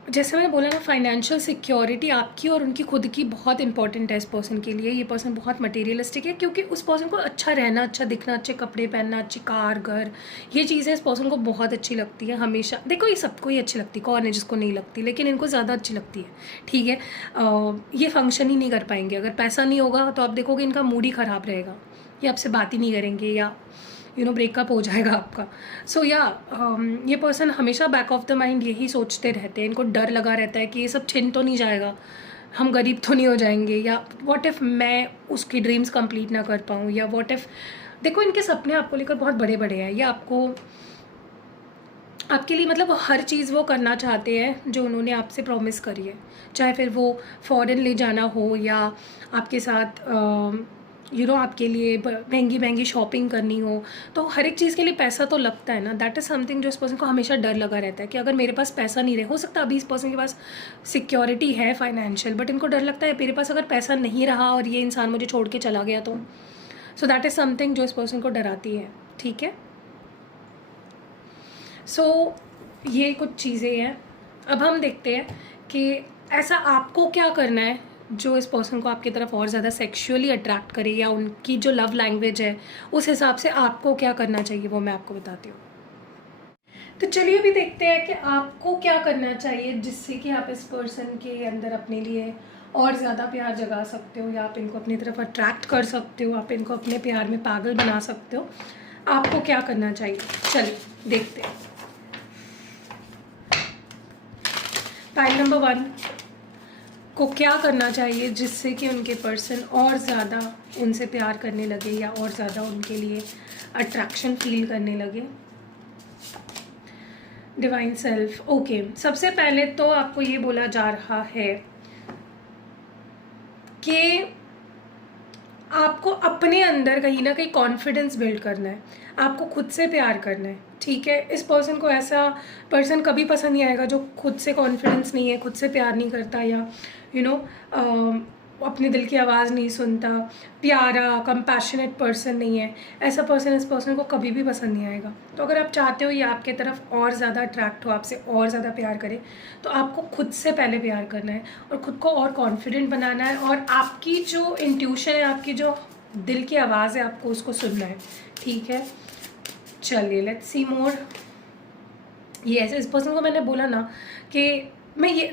जैसे मैंने बोला ना, फाइनेंशियल सिक्योरिटी आपकी और उनकी खुद की बहुत इंपॉर्टेंट है इस पर्सन के लिए। ये पर्सन बहुत मटेरियलिस्टिक है, क्योंकि उस पर्सन को अच्छा रहना, अच्छा दिखना, अच्छे कपड़े पहनना, अच्छी कार, घर, ये चीज़ें इस पर्सन को बहुत अच्छी लगती है हमेशा। देखो, ये सबको ही अच्छी लगती है, कौन है जिसको नहीं लगती, लेकिन इनको ज़्यादा अच्छी लगती है, ठीक है। ये फंक्शन ही नहीं कर पाएंगे अगर पैसा नहीं होगा, तो आप देखोगे इनका मूड ही ख़राब रहेगा, ये आपसे बात ही नहीं करेंगे, या ब्रेकअप हो जाएगा आपका। सो ये पर्सन हमेशा बैक ऑफ द माइंड यही सोचते रहते हैं, इनको डर लगा रहता है कि ये सब छिन तो नहीं जाएगा, हम गरीब तो नहीं हो जाएंगे, या व्हाट इफ़ मैं उसकी ड्रीम्स कंप्लीट ना कर पाऊँ, या व्हाट इफ़, देखो इनके सपने आपको लेकर बहुत बड़े बड़े हैं। ये आपके लिए मतलब हर चीज़ वो करना चाहते हैं जो उन्होंने आपसे प्रॉमिस करी है, चाहे फिर वो फॉरेन ले जाना हो, या आपके साथ आपके लिए महंगी महंगी शॉपिंग करनी हो। तो हर एक चीज़ के लिए पैसा तो लगता है ना। दैट इज़ समथिंग जो इस पर्सन को हमेशा डर लगा रहता है कि अगर मेरे पास पैसा नहीं रहे, हो सकता है अभी इस पर्सन के पास सिक्योरिटी है फाइनेंशियल, बट इनको डर लगता है मेरे पास अगर पैसा नहीं रहा और ये इंसान मुझे छोड़ के चला गया तो। सो दैट इज़ समथिंग जो इस पर्सन को डराती है, ठीक है। सो ये कुछ चीज़ें हैं। अब हम देखते हैं कि ऐसा आपको क्या करना है जो इस पर्सन को आपकी तरफ और ज़्यादा सेक्सुअली अट्रैक्ट करे, या उनकी जो लव लैंग्वेज है उस हिसाब से आपको क्या करना चाहिए, वो मैं आपको बताती हूँ। तो चलिए अभी देखते हैं कि आपको क्या करना चाहिए जिससे कि आप इस पर्सन के अंदर अपने लिए और ज़्यादा प्यार जगा सकते हो, या आप इनको अपनी तरफ अट्रैक्ट कर सकते हो, आप इनको अपने प्यार में पागल बना सकते हो। आपको क्या करना चाहिए, चलिए देखते हैं। पाइल नंबर 1 को क्या करना चाहिए जिससे कि उनके पर्सन और ज़्यादा उनसे प्यार करने लगे, या और ज़्यादा उनके लिए अट्रैक्शन फील करने लगे। Divine self, okay. सबसे पहले तो आपको ये बोला जा रहा है कि आपको अपने अंदर कहीं ना कहीं कॉन्फिडेंस बिल्ड करना है, आपको खुद से प्यार करना है, ठीक है। इस पर्सन को ऐसा पर्सन कभी पसंद नहीं आएगा जो खुद से कॉन्फिडेंस नहीं है, खुद से प्यार नहीं करता, या अपने दिल की आवाज़ नहीं सुनता, प्यारा कंपैशनेट पर्सन नहीं है। ऐसा पर्सन इस पर्सन को कभी भी पसंद नहीं आएगा। तो अगर आप चाहते हो ये आपके तरफ और ज़्यादा अट्रैक्ट हो, आपसे और ज़्यादा प्यार करे, तो आपको खुद से पहले प्यार करना है और खुद को और कॉन्फिडेंट बनाना है, और आपकी जो इंट्यूशन है, आपकी जो दिल की आवाज़ है, आपको उसको सुनना है, ठीक है। चलिए लेट्स सी मोर। यस, इस पर्सन को मैंने बोला ना कि मैं ये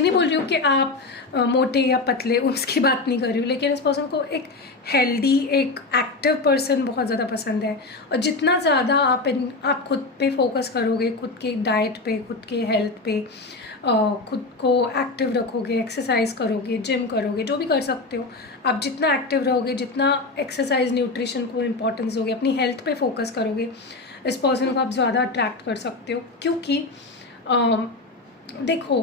नहीं बोल रही हूँ कि आप मोटे या पतले, उसकी बात नहीं कर रही हूँ, लेकिन इस पर्सन को एक हेल्दी, एक एक्टिव पर्सन बहुत ज़्यादा पसंद है। और जितना ज़्यादा आप खुद पे फोकस करोगे, खुद के डाइट पे, खुद के हेल्थ पे, खुद को एक्टिव रखोगे, एक्सरसाइज करोगे, जिम करोगे, जो भी कर सकते हो, आप जितना एक्टिव रहोगे, जितना एक्सरसाइज न्यूट्रिशन को इम्पोर्टेंस दोगे, अपनी हेल्थ पे फोकस करोगे, इस पर्सन को आप ज़्यादा अट्रैक्ट कर सकते हो। क्योंकि देखो,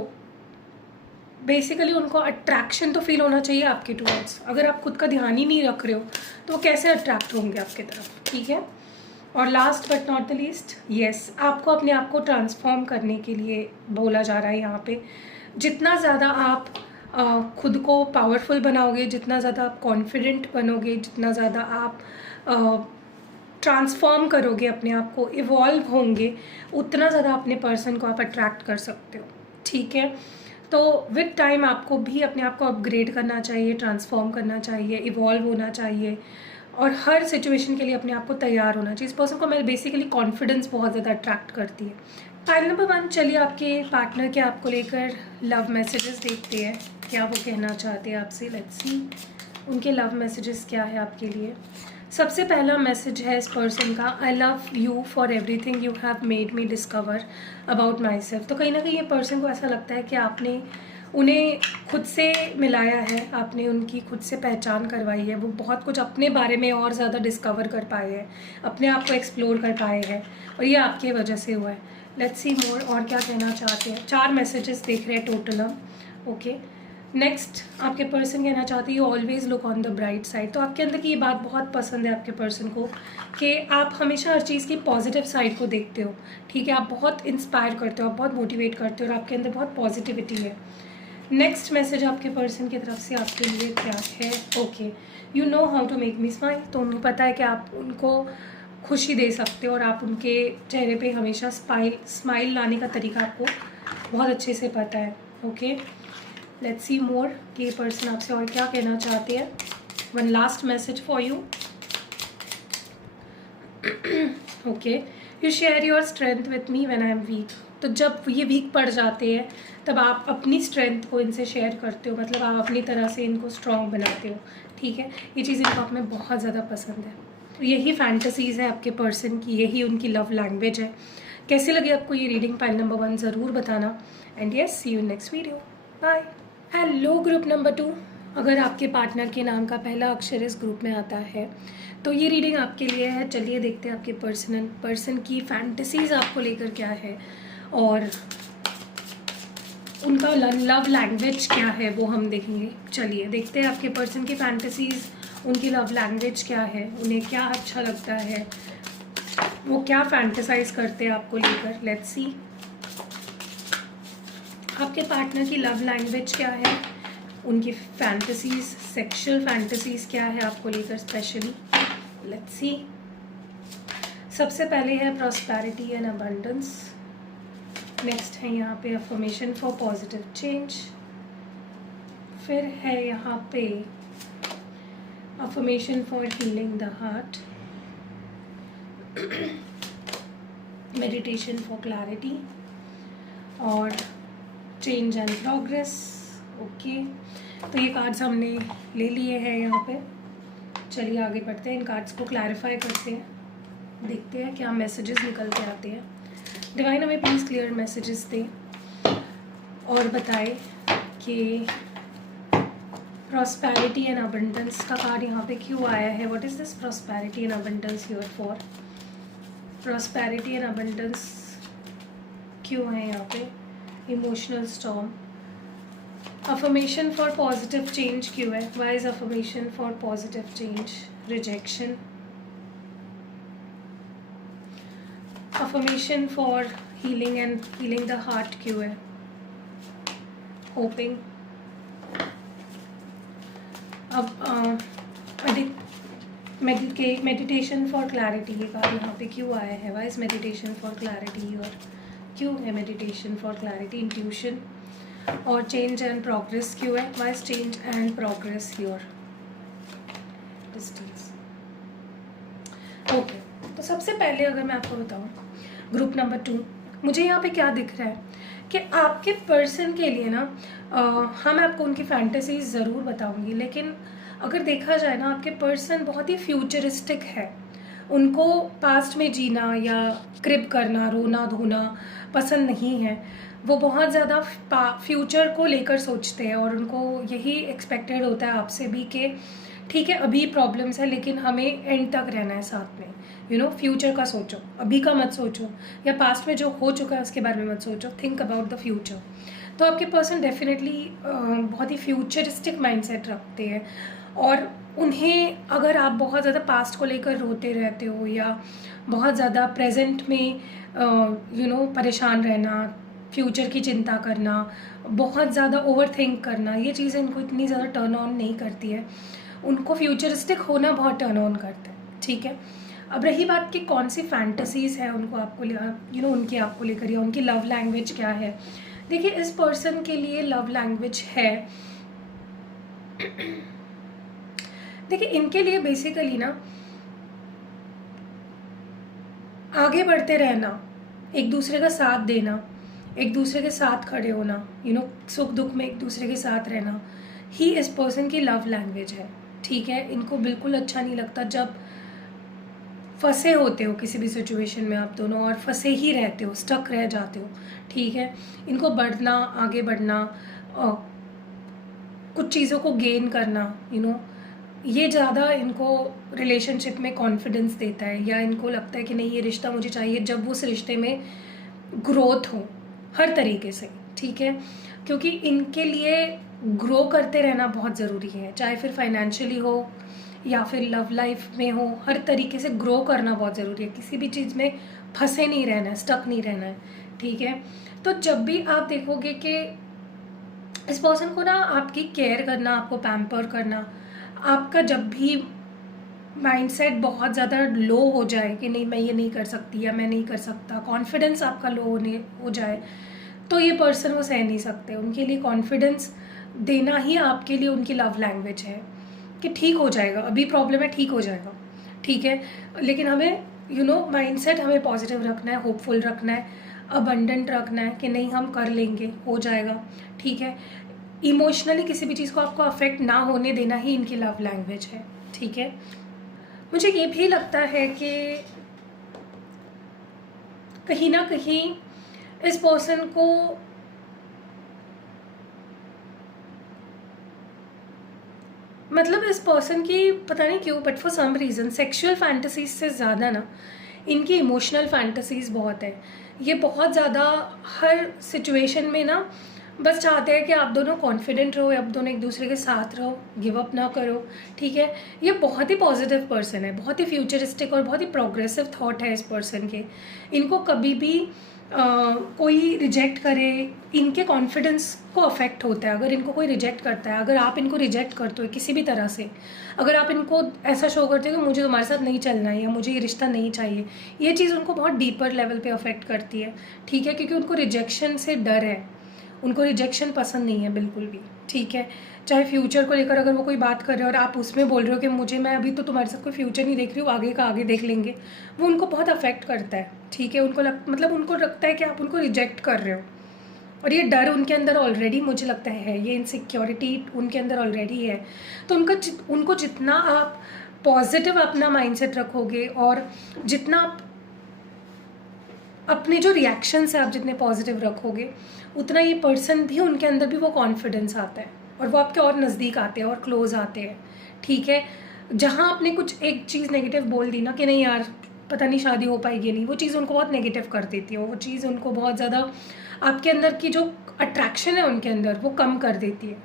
बेसिकली उनको अट्रैक्शन तो फील होना चाहिए आपके टूवर्ड्स। अगर आप खुद का ध्यान ही नहीं रख रहे हो तो वो कैसे अट्रैक्ट होंगे आपके तरफ, ठीक है। और last but not the least, yes, आपको अपने आप को ट्रांसफॉर्म करने के लिए बोला जा रहा है यहाँ पे। जितना ज़्यादा आप खुद को पावरफुल बनाओगे, जितना ज़्यादा आप कॉन्फिडेंट बनोगे, जितना ज़्यादा आप ट्रांसफॉर्म करोगे, अपने आप को इवॉल्व होंगे, उतना ज़्यादा अपने पर्सन को आप अट्रैक्ट कर सकते हो, ठीक है। तो विद टाइम आपको भी अपने आप को अपग्रेड करना चाहिए, ट्रांसफॉर्म करना चाहिए, इवॉल्व होना चाहिए, और हर सिचुएशन के लिए अपने आप को तैयार होना चाहिए। इस पर्सन को मैं बेसिकली कॉन्फिडेंस बहुत ज़्यादा अट्रैक्ट करती है। फाइल नंबर 1, चलिए आपके पार्टनर के आपको लेकर लव मैसेजेस देखते हैं, क्या वो कहना चाहते हैं आपसे। लेट्स सी उनके लव मैसेजेस क्या है आपके लिए। सबसे पहला मैसेज है इस पर्सन का, I love you for everything you have made me discover about my self. तो कहीं ना कहीं ये पर्सन को ऐसा लगता है कि आपने उन्हें खुद से मिलाया है, आपने उनकी खुद से पहचान करवाई है, वो बहुत कुछ अपने बारे में और ज़्यादा डिस्कवर कर पाए हैं, अपने आप को एक्सप्लोर कर पाए हैं, और ये आपके वजह से हुआ है। लेट्स सी मोर, और क्या कहना चाहते हैं। 4 मैसेजेस देख रहे हैं टोटल हम। ओके, नेक्स्ट आपके पर्सन कहना चाहते हैं you always look on the bright side. तो आपके अंदर की ये बात बहुत पसंद है आपके पर्सन को कि आप हमेशा हर चीज़ की पॉजिटिव साइड को देखते हो, ठीक है, आप बहुत इंस्पायर करते हो, आप बहुत मोटिवेट करते हो, और आपके अंदर बहुत पॉजिटिविटी है। नेक्स्ट मैसेज आपके पर्सन की तरफ से आपके लिए क्या है। Okay, you know how to make me smile. तो उन्हें पता है कि आप उनको खुशी दे सकते हो, और आप उनके चेहरे पे हमेशा स्माइल लाने का तरीका आपको बहुत अच्छे से पता है। ओके, लेट्स सी मोर कि ये पर्सन आपसे और क्या कहना चाहते हैं। One last message for you. Okay, you share your strength with me when I am weak. तो जब ये वीक पड़ जाते हैं तब आप अपनी स्ट्रेंथ को इनसे शेयर करते हो, मतलब आप अपनी तरह से इनको स्ट्रॉन्ग बनाते हो, ठीक है। ये चीज़ इनको आप में बहुत ज़्यादा पसंद है। तो यही फैंटेसीज़ है आपके पर्सन की, यही उनकी लव लैंग्वेज है। कैसे लगी आपको ये रीडिंग पाइल नंबर 1 ज़रूर बताना। And yes, see you next video, bye. Hello group number 2, अगर आपके पार्टनर के नाम का पहला अक्षर इस ग्रुप में आता है तो ये रीडिंग आपके लिए है। चलिए देखते हैं आपके पर्सन की फैंटेसीज़ आपको लेकर क्या है, और उनका लव लैंग्वेज क्या है वो हम देखेंगे। चलिए देखते हैं आपके पर्सन की फैंटेसीज़, उनकी लव लैंग्वेज क्या है, उन्हें क्या अच्छा लगता है, वो क्या फैंटेसाइज करते हैं आपको लेकर। लेट्स सी आपके पार्टनर की लव लैंग्वेज क्या है, उनकी फैंटेसीज, सेक्सुअल फैंटेसीज क्या है आपको लेकर स्पेशली। Let's see. सबसे पहले है प्रॉस्पेरिटी एंड अबंडेंस। नेक्स्ट है यहाँ पे अफर्मेशन फॉर पॉजिटिव चेंज। फिर है यहाँ पे affirmation for healing the heart, meditation for clarity, और चेंज एंड प्रोग्रेस। ओके, तो ये कार्ड्स हमने ले लिए हैं यहाँ पे। चलिए आगे बढ़ते हैं, इन कार्ड्स को क्लैरिफाई करते हैं, देखते हैं क्या मैसेजेस निकल के आते हैं। डिवाइन हमें प्लीज़ क्लियर मैसेजेस दें और बताए कि प्रॉस्पेरिटी एंड अबंडेंस का कार्ड यहाँ पे क्यों आया है। What is this prosperity and abundance here for. Prosperity and abundance क्यों है यहाँ पे। Emotional storm. Affirmation for positive change क्यों है। Why is affirmation for positive change. Rejection. Affirmation for healing the heart क्यों है। होपिंग। अब मेडिटेशन फॉर क्लैरिटी ये कार्ड यहाँ पे क्यों आया है। Why is meditation for clarity और क्यों है मेडिटेशन फॉर क्लैरिटी। इंट्यूशन। और चेंज एंड प्रोग्रेस क्यों है। Why is change and progress here. Distance. Okay, तो सबसे पहले अगर मैं आपको बताऊँ ग्रुप नंबर 2, मुझे यहाँ पे क्या दिख रहा है कि आपके पर्सन के लिए ना हम आपको उनकी फैंटेसीज ज़रूर बताऊंगी, लेकिन अगर देखा जाए ना आपके पर्सन बहुत ही फ्यूचरिस्टिक है। उनको पास्ट में जीना या क्रिप करना, रोना धोना पसंद नहीं है। वो बहुत ज़्यादा फ्यूचर को लेकर सोचते हैं, और उनको यही एक्सपेक्टेड होता है आपसे भी कि ठीक है अभी प्रॉब्लम्स है लेकिन हमें एंड तक रहना है साथ में। फ्यूचर का सोचो, अभी का मत सोचो, या पास्ट में जो हो चुका है उसके बारे में मत सोचो। Think about the future. तो आपके पर्सन डेफिनेटली बहुत ही फ्यूचरिस्टिक माइंडसेट रखते हैं, और उन्हें अगर आप बहुत ज़्यादा पास्ट को लेकर रोते रहते हो या बहुत ज़्यादा प्रेजेंट में परेशान रहना, फ्यूचर की चिंता करना, बहुत ज़्यादा ओवर थिंक करना, ये चीज़ें इनको इतनी ज़्यादा टर्न ऑन नहीं करती है। उनको फ्यूचरिस्टिक होना बहुत टर्न ऑन करता है, ठीक है। अब रही बात कि कौन सी फैंटेसीज़ है उनको आपको उनकी आपको लेकर, या उनकी लव लैंग्वेज क्या है। देखिए इस पर्सन के लिए लव लैंग्वेज है देखिए इनके लिए बेसिकली ना आगे बढ़ते रहना, एक दूसरे का साथ देना, एक दूसरे के साथ खड़े होना, सुख दुख में एक दूसरे के साथ रहना ही इस पर्सन की लव लैंग्वेज है। ठीक है, इनको बिल्कुल अच्छा नहीं लगता जब फंसे होते हो किसी भी सिचुएशन में आप दोनों और फंसे ही रहते हो, स्टक रह जाते हो। ठीक है, इनको बढ़ना, आगे बढ़ना, कुछ चीज़ों को गेन करना, ये ज़्यादा इनको रिलेशनशिप में कॉन्फिडेंस देता है, या इनको लगता है कि नहीं ये रिश्ता मुझे चाहिए जब उस रिश्ते में ग्रोथ हो हर तरीके से। ठीक है, क्योंकि इनके लिए ग्रो करते रहना बहुत ज़रूरी है, चाहे फिर फाइनेंशियली हो या फिर लव लाइफ में हो, हर तरीके से ग्रो करना बहुत ज़रूरी है। किसी भी चीज़ में फंसे नहीं रहना है, स्टक नहीं रहना है। ठीक है, तो जब भी आप देखोगे कि इस पर्सन को ना आपकी केयर करना, आपको पैम्पर करना, आपका जब भी माइंडसेट बहुत ज़्यादा लो हो जाए कि नहीं मैं ये नहीं कर सकती या मैं नहीं कर सकता, कॉन्फिडेंस आपका लो हो जाए, तो ये पर्सन वो सह नहीं सकते। उनके लिए कॉन्फिडेंस देना ही आपके लिए उनकी लव लैंग्वेज है कि ठीक हो जाएगा, अभी प्रॉब्लम है, ठीक हो जाएगा। ठीक है, लेकिन हमें माइंडसेट हमें पॉजिटिव रखना है, होपफुल रखना है, अबंडेंट रखना है कि नहीं हम कर लेंगे, हो जाएगा। ठीक है, इमोशनली किसी भी चीज़ को आपको अफेक्ट ना होने देना ही इनकी लव लैंग्वेज है। ठीक है, मुझे ये भी लगता है कि कहीं ना कहीं इस पर्सन को मतलब इस पर्सन की पता नहीं क्यों but for some reason sexual fantasies से ज़्यादा ना इनकी इमोशनल फैंटेसीज बहुत है। ये बहुत ज़्यादा हर सिचुएशन में ना बस चाहते हैं कि आप दोनों कॉन्फिडेंट रहो, आप दोनों एक दूसरे के साथ रहो, गिव अप ना करो। ठीक है, ये बहुत ही पॉजिटिव पर्सन है, बहुत ही फ्यूचरिस्टिक और बहुत ही प्रोग्रेसिव थॉट है इस पर्सन के। इनको कभी भी कोई रिजेक्ट करे, इनके कॉन्फिडेंस को अफेक्ट होता है अगर इनको कोई रिजेक्ट करता है। अगर आप इनको रिजेक्ट करते हो किसी भी तरह से, अगर आप इनको ऐसा शो करते हो कि मुझे तुम्हारे साथ नहीं चलना है या मुझे ये रिश्ता नहीं चाहिए, ये चीज़ उनको बहुत डीपर लेवल पे अफेक्ट करती है। ठीक है, क्योंकि उनको रिजेक्शन से डर है, उनको रिजेक्शन पसंद नहीं है बिल्कुल भी। ठीक है, चाहे फ्यूचर को लेकर अगर वो कोई बात कर रहे हो और आप उसमें बोल रहे हो कि मैं अभी तो तुम्हारे साथ कोई फ्यूचर नहीं देख रही हूँ, आगे का आगे देख लेंगे, वो उनको बहुत अफेक्ट करता है। ठीक है, उनको उनको लगता है कि आप उनको रिजेक्ट कर रहे हो, और ये डर उनके अंदर ऑलरेडी मुझे लगता है, ये इनसिक्योरिटी उनके अंदर ऑलरेडी है। तो उनको जितना आप पॉजिटिव अपना माइंडसेट रखोगे और जितना आप अपने जो रिएक्शंस है आप जितने पॉजिटिव रखोगे, उतना ये पर्सन भी उनके अंदर भी वो कॉन्फिडेंस आता है और वो आपके और नज़दीक आते हैं और क्लोज आते हैं। ठीक है, जहाँ आपने कुछ एक चीज़ नेगेटिव बोल दी ना कि नहीं यार पता नहीं शादी हो पाएगी नहीं, वो चीज़ उनको बहुत नेगेटिव कर देती है, वो चीज़ उनको बहुत ज़्यादा आपके अंदर की जो अट्रैक्शन है उनके अंदर वो कम कर देती है,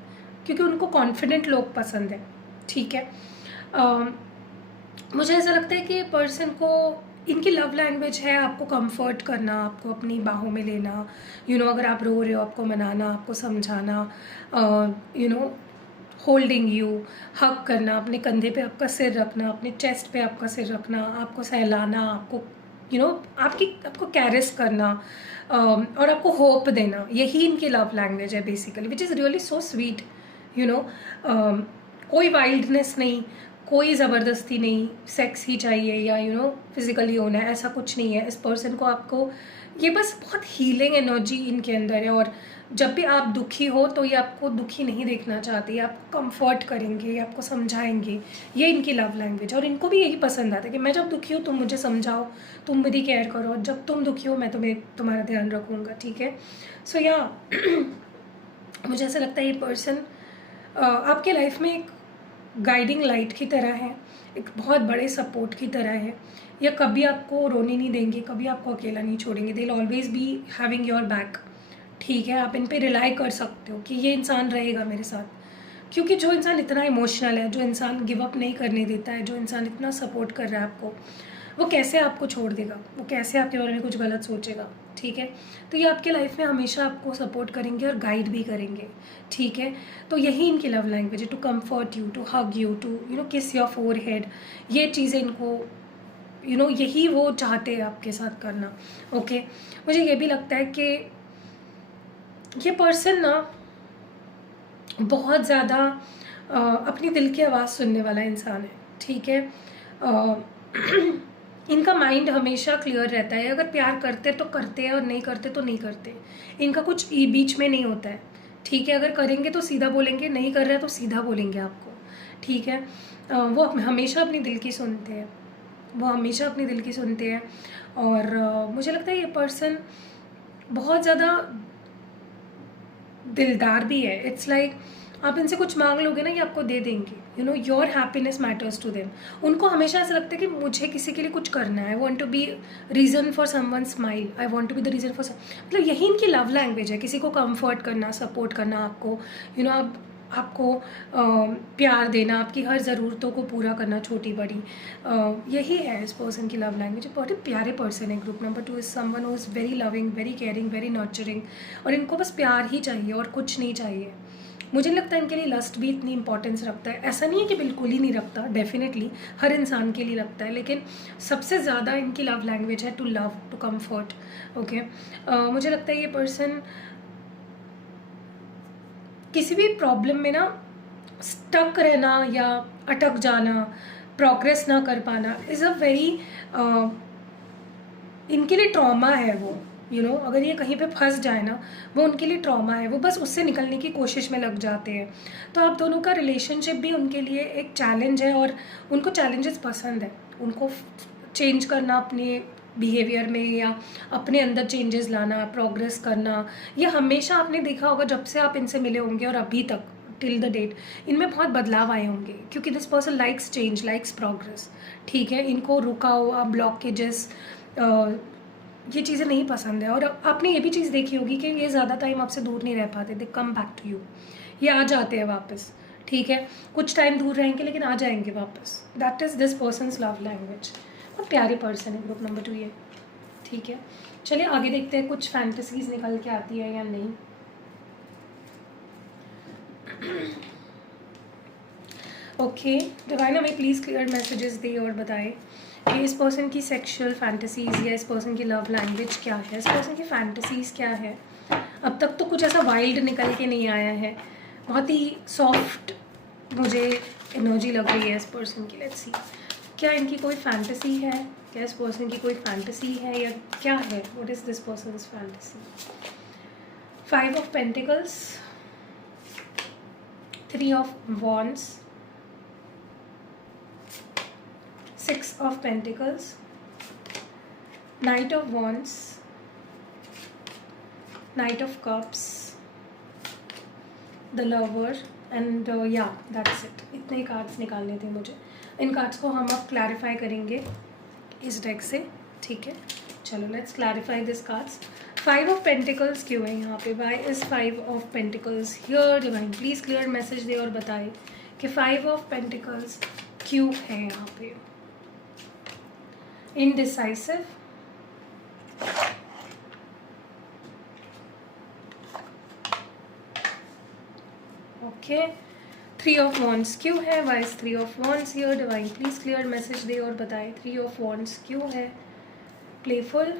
क्योंकि उनको कॉन्फिडेंट लोग पसंद है। ठीक है, मुझे ऐसा लगता है कि पर्सन को इनकी लव लैंग्वेज है आपको कंफर्ट करना, आपको अपनी बाहों में लेना, अगर आप रो रहे हो आपको मनाना, आपको समझाना, होल्डिंग यू, हग करना, अपने कंधे पे आपका सिर रखना, अपने चेस्ट पे आपका सिर रखना, आपको सहलाना, आपको आपको कैरेस करना, और आपको होप देना, यही इनकी लव लैंग्वेज है basically, which is really so sweet. कोई वाइल्डनेस नहीं, कोई ज़बरदस्ती नहीं, सेक्स ही चाहिए या फिज़िकली होना है, ऐसा कुछ नहीं है। इस पर्सन को आपको ये बस बहुत हीलिंग एनर्जी इनके अंदर है, और जब भी आप दुखी हो तो ये आपको दुखी नहीं देखना चाहते, ये आपको कंफर्ट करेंगे, ये आपको समझाएंगे, ये इनकी लव लैंग्वेज है। और इनको भी यही पसंद आता है कि मैं जब दुखी हूँ तुम मुझे समझाओ, तुम मेरी केयर करो, जब तुम दुखी हो मैं तुम्हारा ध्यान रखूँगा। ठीक है, सो या मुझे ऐसा लगता है ये पर्सन आपके लाइफ में एक गाइडिंग लाइट की तरह है, एक बहुत बड़े सपोर्ट की तरह है, या कभी आपको रोने नहीं देंगे, कभी आपको अकेला नहीं छोड़ेंगे, they will always be having your back. ठीक है, आप इन पे रिलाई कर सकते हो कि ये इंसान रहेगा मेरे साथ, क्योंकि जो इंसान इतना इमोशनल है, जो इंसान गिव अप नहीं करने देता है, जो इंसान इतना सपोर्ट कर रहा है आपको, वो कैसे आपको छोड़ देगा, वो कैसे आपके बारे में कुछ गलत सोचेगा। ठीक है, तो ये आपके लाइफ में हमेशा आपको सपोर्ट करेंगे और गाइड भी करेंगे। ठीक है, तो यही इनकी लव लैंग्वेज है, to comfort you, to hug you, to kiss your forehead, ये चीज़ें इनको यही वो चाहते हैं आपके साथ करना। ओके, मुझे ये भी लगता है कि ये पर्सन ना बहुत ज़्यादा अपनी दिल की आवाज़ सुनने वाला इंसान है, ठीक है। इनका माइंड हमेशा क्लियर रहता है, अगर प्यार करते तो करते हैं और नहीं करते तो नहीं करते। इनका कुछ बीच में नहीं होता है, ठीक है। अगर करेंगे तो सीधा बोलेंगे, नहीं कर रहे तो सीधा बोलेंगे आपको, ठीक है। वो हमेशा अपनी दिल की सुनते हैं, वो हमेशा अपनी दिल की सुनते हैं। और मुझे लगता है ये पर्सन बहुत ज़्यादा दिलदार भी है। इट्स लाइक आप इनसे कुछ मांग लोगे ना, ये आपको दे देंगे। You know, your happiness matters to them. उनको हमेशा ऐसा लगता है कि मुझे किसी के लिए कुछ करना है। I want to be reason for someone smile, I want to be the reason for मतलब यही इनकी लव लैंग्वेज है, किसी को कम्फर्ट करना, सपोर्ट करना, आपको यू नो आपको प्यार देना, आपकी हर ज़रूरतों को पूरा करना, छोटी बड़ी। यही है इस पर्सन की लव लैंग्वेज। बहुत ही प्यारे पर्सन है। Group number 2 is someone who is very loving, very caring, very nurturing, और इनको बस प्यार ही चाहिए और कुछ नहीं चाहिए। मुझे नहीं लगता इनके लिए लस्ट भी इतनी इंपॉर्टेंस रखता है। ऐसा नहीं है कि बिल्कुल ही नहीं रखता, डेफिनेटली हर इंसान के लिए रखता है, लेकिन सबसे ज़्यादा इनकी लव लैंग्वेज है to love, to comfort. Okay, मुझे लगता है ये पर्सन किसी भी प्रॉब्लम में ना स्टक रहना या अटक जाना, प्रोग्रेस ना कर पाना इज़ अ वेरी इनके लिए ट्रॉमा है वो। यू नो, अगर ये कहीं पे फंस जाए ना, वो उनके लिए ट्रॉमा है, वो बस उससे निकलने की कोशिश में लग जाते हैं। तो आप दोनों का रिलेशनशिप भी उनके लिए एक चैलेंज है, और उनको चैलेंजेस पसंद है। उनको चेंज करना अपने बिहेवियर में, या अपने अंदर चेंजेस लाना, प्रोग्रेस करना। ये हमेशा आपने देखा होगा जब से आप इनसे मिले होंगे और अभी तक टिल द डेट इनमें बहुत बदलाव आए होंगे, क्योंकि this person likes change, likes progress, ठीक है। इनको रुका हुआ, ब्लॉकेजेस, ये चीज़ें नहीं पसंद है। और आपने ये भी चीज़ देखी होगी कि ये ज़्यादा टाइम आपसे दूर नहीं रह पाते, दे कम बैक टू यू। ये आ जाते हैं वापस, ठीक है। कुछ टाइम दूर रहेंगे लेकिन आ जाएंगे वापस। That is this person's love language. बहुत प्यारे पर्सन है ग्रुप नंबर 2 ये, ठीक है। चलिए आगे देखते हैं कुछ फैंटेसीज निकल के आती है या नहीं। ओके, डिवाइन हमें प्लीज़ क्लियर मैसेजेस दे और बताए कि इस पर्सन की सेक्सुअल फैंटेसीज या इस पर्सन की लव लैंग्वेज क्या है, इस पर्सन की फैंटेसीज क्या है। अब तक तो कुछ ऐसा वाइल्ड निकल के नहीं आया है, बहुत ही सॉफ्ट मुझे एनर्जी लग रही है इस पर्सन की। लेट्स सी, क्या इनकी कोई फैंटेसी है, क्या इस पर्सन की कोई फैंटेसी है, या क्या है, what is this persons fantasy. 5 of pentacles, 3 of wands, 6 of Pentacles, Knight of Wands, Knight of Cups, the Lover, and yeah, that's it. इतने ही कार्ड्स निकालने थे मुझे। इन कार्ड्स को हम अब क्लैरिफाई करेंगे इस डेक से, ठीक है। चलो let's clarify this cards. 5 of Pentacles क्यों है यहाँ पे? Why is 5 of Pentacles here? Divine please clear message दे और बताए कि 5 of Pentacles क्यों है यहाँ पे। Indecisive, okay. 3 of Wands क्यों है? Why is 3 of Wands here? Divine please clear message दे और बताए 3 of Wands क्यों है। Playful,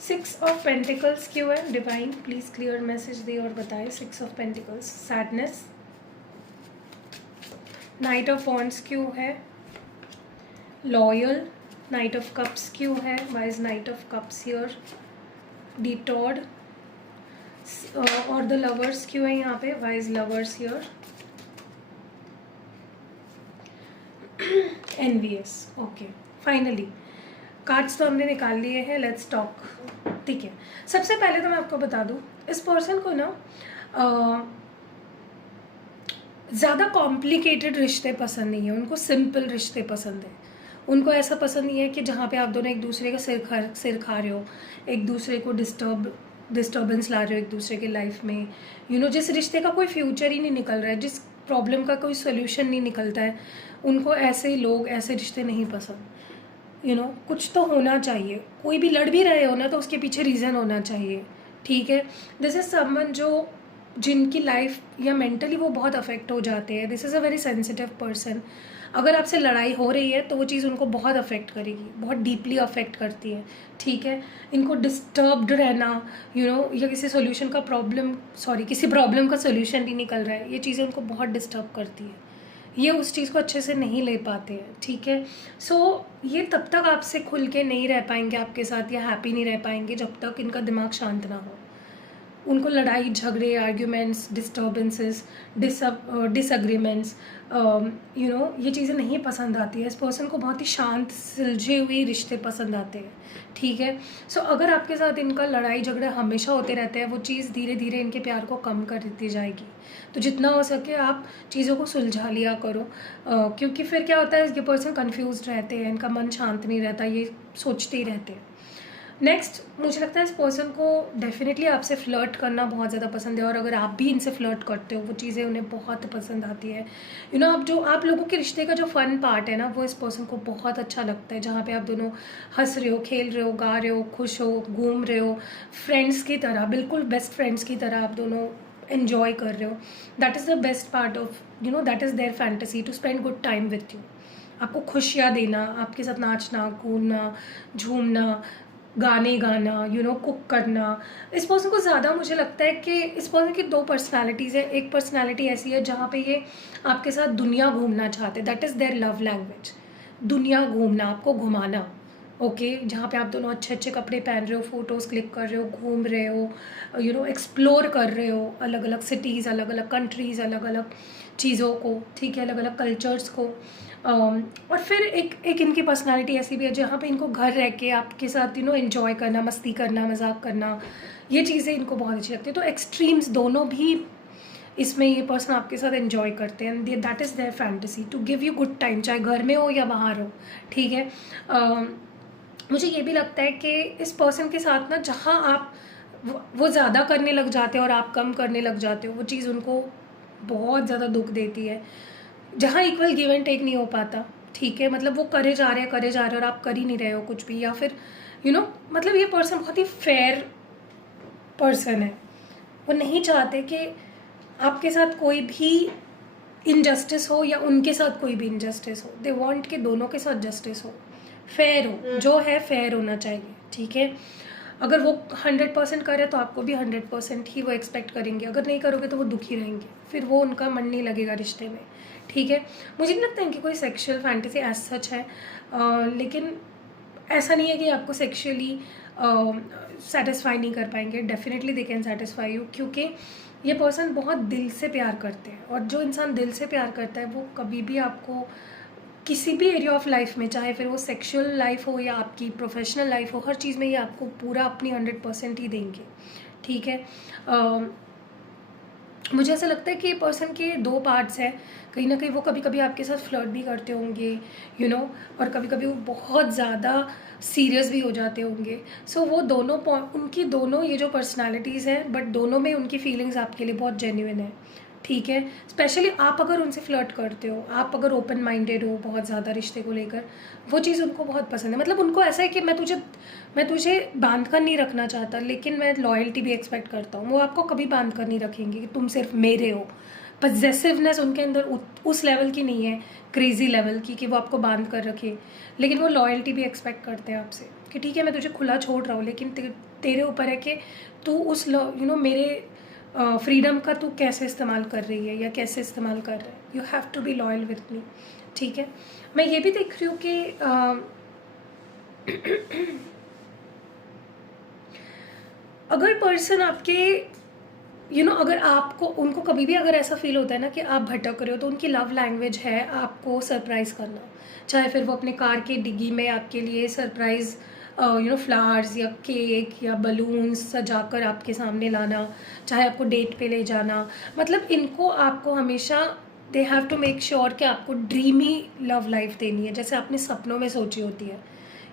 6 of Pentacles क्यों है? डिवाइन प्लीज क्लियर मैसेज दे और बताए 6 of Pentacles। Sadness, Knight of Wands क्यों है? लॉयल, नाइट ऑफ कप्स क्यों है? Why is knight of cups here. डिटॉर्ड, और द लवर्स क्यों है यहाँ पे? Why is lovers here. Envious, okay. Finally cards तो हमने निकाल लिए हैं, लेट्स टॉक, ठीक है। सबसे पहले तो मैं आपको बता दूँ, इस पर्सन को ना ज़्यादा कॉम्प्लिकेटेड रिश्ते पसंद नहीं है, उनको सिंपल रिश्ते पसंद है। उनको ऐसा पसंद नहीं है कि जहाँ पे आप दोनों एक दूसरे का सिर खा रहे हो, एक दूसरे को डिस्टर्बेंस ला रहे हो एक दूसरे के लाइफ में। यू नो, जिस रिश्ते का कोई फ्यूचर ही नहीं निकल रहा है, जिस प्रॉब्लम का कोई सोल्यूशन नहीं निकलता है, उनको ऐसे लोग, ऐसे रिश्ते नहीं पसंद। यू नो, कुछ तो होना चाहिए। कोई भी लड़ भी रहे हो ना, तो उसके पीछे रीज़न होना चाहिए, ठीक है। दिस इज समवन जो जिनकी लाइफ या मेंटली वो बहुत अफेक्ट हो जाते हैं। This is a very sensitive person. अगर आपसे लड़ाई हो रही है तो वो चीज़ उनको बहुत अफेक्ट करेगी, बहुत डीपली अफेक्ट करती है, ठीक है। इनको डिस्टर्ब्ड रहना, या किसी सोल्यूशन का किसी प्रॉब्लम का सोल्यूशन नहीं निकल रहा है, ये चीज़ें उनको बहुत डिस्टर्ब करती है। ये उस चीज़ को अच्छे से नहीं ले पाते हैं, ठीक है। सो ये तब तक आपसे खुल के नहीं रह पाएंगे आपके साथ, या हैप्पी नहीं रह पाएंगे जब तक इनका दिमाग शांत ना हो। उनको लड़ाई झगड़े, आर्ग्यूमेंट्स, डिस्टर्बेंसेस, डिसएग्रीमेंट्स, ये चीज़ें नहीं पसंद आती है। इस पर्सन को बहुत ही शांत, सुलझे हुए रिश्ते पसंद आते हैं, ठीक है। सो अगर आपके साथ इनका लड़ाई झगड़े हमेशा होते रहते हैं, वो चीज़ धीरे धीरे इनके प्यार को कम कर देती जाएगी। तो जितना हो सके आप चीज़ों को सुलझा लिया करो, क्योंकि फिर क्या होता है, ये पर्सन कन्फ्यूज रहते हैं, इनका मन शांत नहीं रहता, ये सोचते ही रहते हैं। नेक्स्ट, मुझे लगता है इस पर्सन को डेफिनेटली आपसे फ्लर्ट करना बहुत ज़्यादा पसंद है, और अगर आप भी इनसे फ्लर्ट करते हो, वो चीज़ें उन्हें बहुत पसंद आती है। आप लोगों के रिश्ते का जो फ़न पार्ट है ना, वो इस पर्सन को बहुत अच्छा लगता है, जहाँ पे आप दोनों हंस रहे हो, खेल रहे हो, गा रहे हो, खुश हो, घूम रहे हो, फ्रेंड्स की तरह, बिल्कुल बेस्ट फ्रेंड्स की तरह आप दोनों एन्जॉय कर रहे हो। That is the best part of that is their fantasy, to spend good time with you. आपको खुशियाँ देना, आपके साथ नाचना, कूदना, झूमना, गाने गाना, कुक करना। इस पर्सन को ज़्यादा मुझे लगता है कि इस पर्सन की दो पर्सनालिटीज़ है। एक पर्सनालिटी ऐसी है जहाँ पे ये आपके साथ दुनिया घूमना चाहते हैं, that is their love language. दुनिया घूमना, आपको घुमाना, ओके, जहाँ पे आप दोनों अच्छे अच्छे कपड़े पहन रहे हो, फोटोज़ क्लिक कर रहे हो, घूम रहे हो, एक्सप्लोर कर रहे हो अलग अलग सिटीज़, अलग अलग कंट्रीज़, अलग अलग चीज़ों को, ठीक है, अलग अलग कल्चर्स को। और फिर एक इनकी पर्सनालिटी ऐसी भी है जहाँ पे इनको घर रह के आपके साथ एंजॉय करना, मस्ती करना, मजाक करना, ये चीज़ें इनको बहुत अच्छी लगती है। तो एक्सट्रीम्स दोनों भी इसमें ये पर्सन आपके साथ एंजॉय करते हैं, that is their fantasy, to give you good time, चाहे घर में हो या बाहर हो, ठीक है। मुझे ये भी लगता है कि इस पर्सन के साथ ना, जहाँ आप वो ज़्यादा करने लग जाते हो और आप कम करने लग जाते हो, वो चीज़ उनको बहुत ज़्यादा दुख देती है। जहाँ इक्वल गिव एंड टेक नहीं हो पाता, ठीक है, मतलब वो करे जा रहे हैं और आप कर ही नहीं रहे हो कुछ भी, या फिर मतलब ये पर्सन बहुत ही फेयर पर्सन है। वो नहीं चाहते कि आपके साथ कोई भी इनजस्टिस हो या उनके साथ कोई भी इनजस्टिस हो। दे वांट कि दोनों के साथ जस्टिस हो, फेयर हो, जो है फेयर होना चाहिए, ठीक है। अगर वो 100% करे तो आपको भी 100% ही वो एक्सपेक्ट करेंगे, अगर नहीं करोगे तो वो दुखी रहेंगे, फिर वो उनका मन नहीं लगेगा रिश्ते में, ठीक है। मुझे नहीं लगता है कि कोई सेक्सुअल फैंटेसी एज सच है, लेकिन ऐसा नहीं है कि आपको सेक्सुअली सेटिस्फाई नहीं कर पाएंगे। Definitely they can satisfy you, क्योंकि ये पर्सन बहुत दिल से प्यार करते हैं, और जो इंसान दिल से प्यार करता है वो कभी भी आपको किसी भी एरिया ऑफ लाइफ में, चाहे फिर वो सेक्सुअल लाइफ हो या आपकी प्रोफेशनल लाइफ हो, हर चीज़ में ये आपको पूरा अपनी 100% ही देंगे, ठीक है। मुझे ऐसा लगता है कि पर्सन के दो पार्ट्स हैं, कहीं ना कहीं वो कभी कभी आपके साथ फ्लर्ट भी करते होंगे, और कभी कभी वो बहुत ज़्यादा सीरियस भी हो जाते होंगे। सो वो दोनों उनकी दोनों ये जो पर्सनालिटीज़ हैं, बट दोनों में उनकी फीलिंग्स आपके लिए बहुत जेन्युइन है, ठीक है। स्पेशली आप अगर उनसे फ्लर्ट करते हो, आप अगर ओपन माइंडेड हो बहुत ज़्यादा रिश्ते को लेकर, वो चीज़ उनको बहुत पसंद है। मतलब उनको ऐसा है कि मैं तुझे बांध कर नहीं रखना चाहता, लेकिन मैं लॉयल्टी भी एक्सपेक्ट करता हूँ। वो आपको कभी बांध कर नहीं रखेंगे कि तुम सिर्फ मेरे हो। पजेसिवनेस उनके अंदर उस लेवल की नहीं है, क्रेजी लेवल की, कि वो आपको बांध कर रखे, लेकिन वो लॉयल्टी भी एक्सपेक्ट करते हैं आपसे कि ठीक है मैं तुझे खुला छोड़ रहा हूँ, लेकिन तेरे ऊपर है कि तू उस मेरे फ्रीडम का तू कैसे इस्तेमाल कर रही है या कैसे इस्तेमाल कर रहा है। You have to be loyal with me, ठीक है। मैं ये भी देख रही हूँ कि अगर पर्सन आपके अगर आपको उनको कभी भी अगर ऐसा फील होता है ना कि आप भटक रहे हो, तो उनकी लव लैंग्वेज है आपको सरप्राइज़ करना। चाहे फिर वो अपने कार के डिग्गी में आपके लिए सरप्राइज़ फ्लावर्स या केक या बलून्स सजाकर आपके सामने लाना, चाहे आपको डेट पे ले जाना। मतलब इनको आपको हमेशा they have to make sure कि आपको ड्रीमी लव लाइफ देनी है, जैसे आपने सपनों में सोची होती है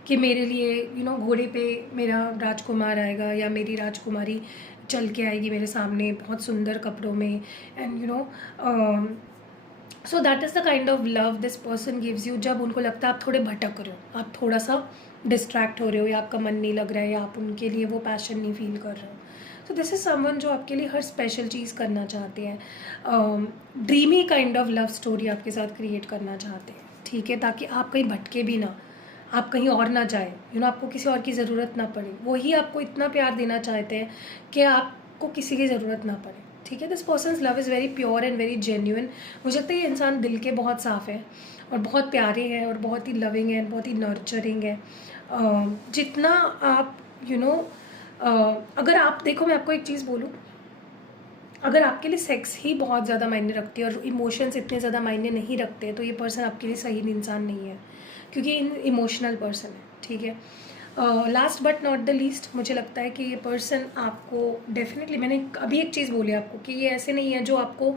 कि मेरे लिए घोड़े पे मेरा राजकुमार आएगा या मेरी राजकुमारी चल के आएगी मेरे सामने बहुत सुंदर कपड़ों में, and so that is the kind of love this person gives you. जब उनको लगता है आप थोड़े भटक रहे हो, आप थोड़ा सा डिस्ट्रैक्ट हो रहे हो, या आपका मन नहीं लग रहा है, या आप उनके लिए वो पैशन नहीं फील कर रहे हो, तो दिस इज़ समवन जो आपके लिए हर स्पेशल चीज़ करना चाहते हैं, dreamy kind of love story आपके साथ क्रिएट करना चाहते हैं, ठीक है, ताकि आप कहीं भटके भी ना, आप कहीं और ना जाए, आपको किसी और की ज़रूरत ना पड़े। वही आपको इतना प्यार देना चाहते हैं कि आपको किसी की ज़रूरत ना पड़े, ठीक है। This person's love is very pure and very genuine. मुझे लगता है ये इंसान दिल के बहुत साफ़ है और बहुत प्यारे हैं और बहुत ही लविंग है, बहुत ही नर्चरिंग है। जितना आप अगर आप देखो, मैं आपको एक चीज़ बोलूँ, अगर आपके लिए सेक्स ही बहुत ज़्यादा मायने रखती है और इमोशंस इतने ज़्यादा मायने नहीं रखते, तो ये पर्सन आपके लिए सही इंसान नहीं है, क्योंकि इन इमोशनल पर्सन है, ठीक है। Last but not the least, मुझे लगता है कि ये पर्सन आपको डेफिनेटली, मैंने अभी एक चीज़ बोली आपको कि ये ऐसे नहीं है जो आपको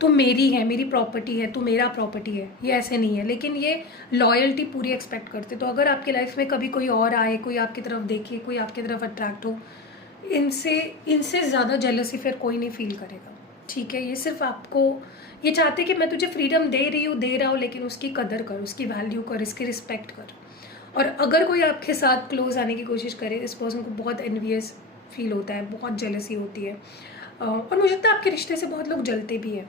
तो मेरी है, मेरी प्रॉपर्टी है, तो मेरा प्रॉपर्टी है, ये ऐसे नहीं है, लेकिन ये लॉयल्टी पूरी एक्सपेक्ट करते। तो अगर आपकी लाइफ में कभी कोई और आए, कोई आपकी तरफ देखे, कोई आपकी तरफ अट्रैक्ट हो, इनसे ज़्यादा जेलसी फिर कोई नहीं फील करेगा, ठीक है। ये सिर्फ आपको ये चाहते कि मैं तुझे फ्रीडम दे रहा हूँ, लेकिन उसकी कदर कर, उसकी वैल्यू कर, इसकी रिस्पेक्ट कर। और अगर कोई आपके साथ क्लोज आने की कोशिश करे, इस पर्सन को बहुत एनवियस फील होता है, बहुत जेलसी होती है। और मुझे लगता है आपके रिश्ते से बहुत लोग जलते भी हैं।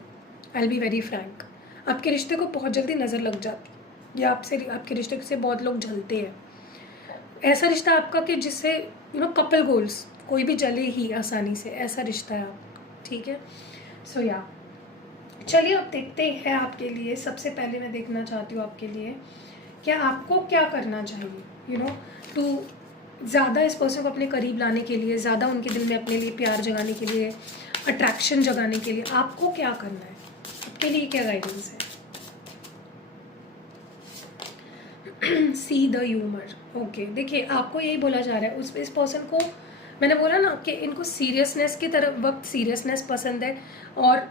I will be very Frank, आपके रिश्ते को बहुत जल्दी नज़र लग जाती है, या आपके रिश्ते से बहुत लोग जलते हैं। ऐसा रिश्ता आपका कि जिससे कपल गोल्स, कोई भी जले ही आसानी से, ऐसा रिश्ता है आपका, ठीक है। सो या चलिए अब देखते हैं आपके लिए। सबसे पहले मैं देखना चाहती हूँ आपके लिए क्या आपको क्या करना चाहिए, टू ज़्यादा इस पर्सन को अपने करीब लाने के लिए, ज़्यादा उनके दिल में अपने लिए प्यार जगाने के लिए, अट्रैक्शन जगाने के लिए आपको क्या करना है, आपके लिए क्या गाइडेंस है। See the humour, okay. देखिए, आपको यही बोला जा रहा है, इस पर्सन को मैंने बोला ना कि इनको सीरियसनेस की तरफ वक्त सीरियसनेस पसंद है, और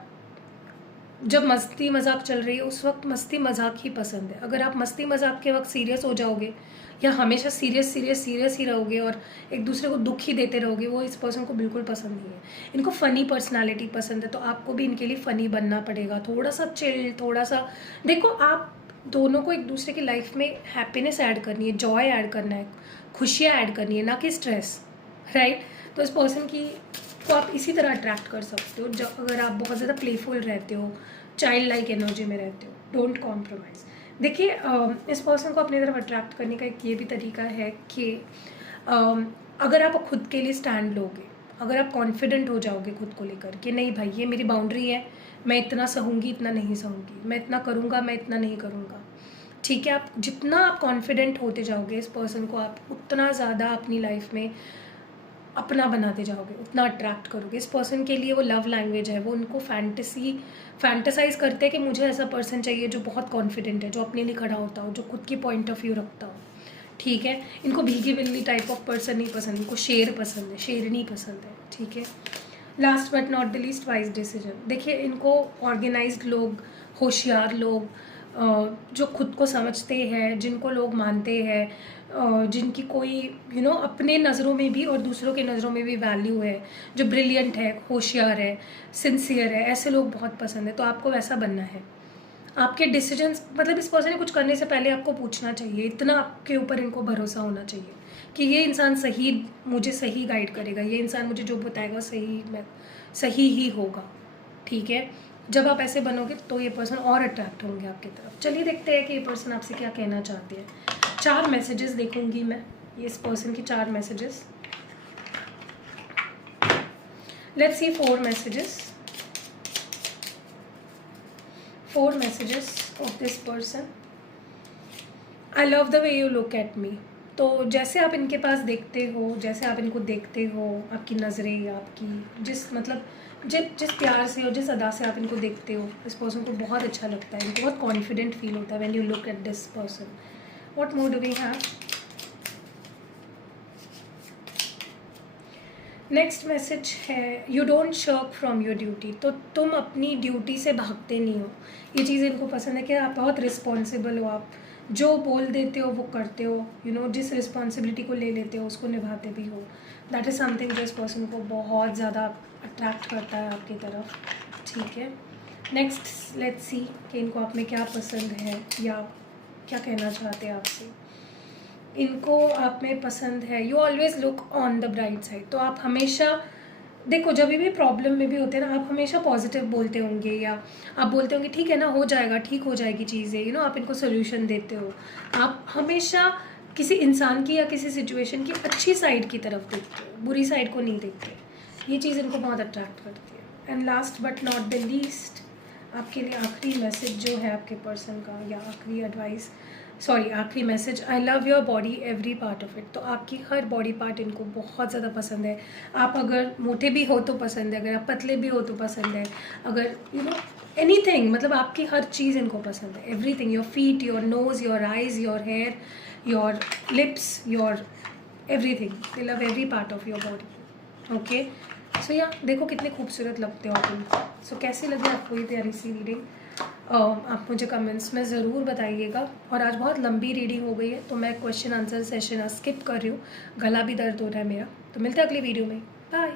जब मस्ती मजाक चल रही है उस वक्त मस्ती मजाक ही पसंद है। अगर आप मस्ती मजाक के वक्त सीरियस हो जाओगे, या हमेशा सीरियस ही रहोगे और एक दूसरे को दुख ही देते रहोगे, वो इस पर्सन को बिल्कुल पसंद नहीं है। इनको फ़नी पर्सनालिटी पसंद है, तो आपको भी इनके लिए फ़नी बनना पड़ेगा, थोड़ा सा चिल, थोड़ा सा। देखो, आप दोनों को एक दूसरे की लाइफ में हैप्पीनेस ऐड करनी है, जॉय ऐड करना है, खुशियाँ ऐड करनी है, ना कि स्ट्रेस, राइट। तो इस पर्सन को आप इसी तरह अट्रैक्ट कर सकते हो। जब अगर आप बहुत ज़्यादा प्लेफुल रहते हो, चाइल्ड लाइक एनर्जी में रहते हो, डोंट कॉम्प्रोमाइज़। देखिए, इस पर्सन को अपनी तरफ अट्रैक्ट करने का एक ये भी तरीका है कि अगर आप खुद के लिए स्टैंड लोगे, अगर आप कॉन्फिडेंट हो जाओगे खुद को लेकर कि नहीं भाई, ये मेरी बाउंड्री है, मैं इतना सहूँगी, इतना नहीं सहूँगी, मैं इतना करूँगा, मैं इतना नहीं करूँगा, ठीक है। आप जितना आप कॉन्फिडेंट होते जाओगे, इस पर्सन को आप उतना ज़्यादा अपनी लाइफ में अपना बनाते जाओगे, उतना अट्रैक्ट करोगे। इस पर्सन के लिए वो लव लैंग्वेज है, वो उनको फैंटेसाइज करते हैं कि मुझे ऐसा पर्सन चाहिए जो बहुत कॉन्फिडेंट है, जो अपने लिए खड़ा होता हो, जो खुद की पॉइंट ऑफ व्यू रखता हो, ठीक है। इनको भीगी बिल्ली टाइप ऑफ पर्सन नहीं पसंद, इनको शेर पसंद है, शेरनी पसंद है, ठीक है। Last but not the least, wise decision. देखिए, इनको ऑर्गेनाइज्ड लोग, होशियार लोग, जो खुद को समझते हैं, जिनको लोग मानते हैं, जिनकी कोई अपने नज़रों में भी और दूसरों के नज़रों में भी वैल्यू है, जो ब्रिलियंट है, होशियार है, सिंसियर है, ऐसे लोग बहुत पसंद है। तो आपको वैसा बनना है। आपके डिसीजंस, मतलब इस पर्सन ने कुछ करने से पहले आपको पूछना चाहिए, इतना आपके ऊपर इनको भरोसा होना चाहिए कि ये इंसान मुझे सही गाइड करेगा, ये इंसान मुझे जो बताएगा सही ही होगा, ठीक है। जब आप ऐसे बनोगे तो ये पर्सन और अट्रैक्ट होंगे आपकी तरफ। चलिए देखते हैं कि ये पर्सन आपसे क्या कहना चाहते हैं। 4 मैसेजेस देखूंगी मैं, ये इस पर्सन की 4 messages. Let's see 4 messages, 4 messages of this person. I love the way you look at me. तो जैसे आप इनके पास देखते हो, जैसे आप इनको देखते हो, आपकी नज़रें, आपकी जिस प्यार से और जिस अदा से आप इनको देखते हो, इस पर्सन को बहुत अच्छा लगता है, इनको बहुत कॉन्फिडेंट फील होता है when you look at this person. What more do we have? Next message है, you don't shirk from your duty. तो तुम अपनी ड्यूटी से भागते नहीं हो। ये चीज़ इनको पसंद है कि आप बहुत रिस्पॉन्सिबल हो, आप जो बोल देते हो वो करते हो, जिस रिस्पॉन्सिबिलिटी को ले लेते हो उसको निभाते भी हो। दैट इज़ समथिंग जो इस पर्सन को बहुत ज़्यादा अट्रैक्ट करता है आपकी तरफ, ठीक है। नेक्स्ट लेट्स सी कि इनको आप में क्या पसंद है या क्या कहना चाहते हैं आपसे। इनको आप में पसंद है, you always look on the bright side. तो आप हमेशा देखो जब भी प्रॉब्लम में भी होते हैं ना, आप हमेशा पॉजिटिव बोलते होंगे या आप बोलते होंगे ठीक है ना, हो जाएगा, ठीक हो जाएगी चीज़ें, यू नो, आप इनको सोल्यूशन देते हो। आप हमेशा किसी इंसान की या किसी सिचुएशन की अच्छी साइड की तरफ देखते हो, बुरी साइड को नहीं देखते। ये चीज़ इनको बहुत अट्रैक्ट करती है। And last but not the least, आपके लिए आखिरी मैसेज जो है आपके पर्सन का, या आखिरी एडवाइस, सॉरी आखिरी message, I love your body every part of it. तो आपकी हर बॉडी पार्ट इनको बहुत ज़्यादा पसंद है। आप अगर मोटे भी हो तो पसंद है, अगर आप पतले भी हो तो पसंद है, अगर यू नो एनीथिंग, मतलब आपकी हर चीज़ इनको पसंद है। Everything, your feet, your nose, your eyes, your hair, your lips, your everything, they love every part of your body. Okay, so yeah देखो कितने खूबसूरत लगते हो आप इनको। सो कैसी लगी आपको ये प्यारी सी रीडिंग, आप मुझे कमेंट्स में ज़रूर बताइएगा। और आज बहुत लंबी रीडिंग हो गई है तो मैं क्वेश्चन आंसर सेशन स्किप कर रही हूँ, गला भी दर्द हो रहा है मेरा। तो मिलते हैं अगली वीडियो में, बाय।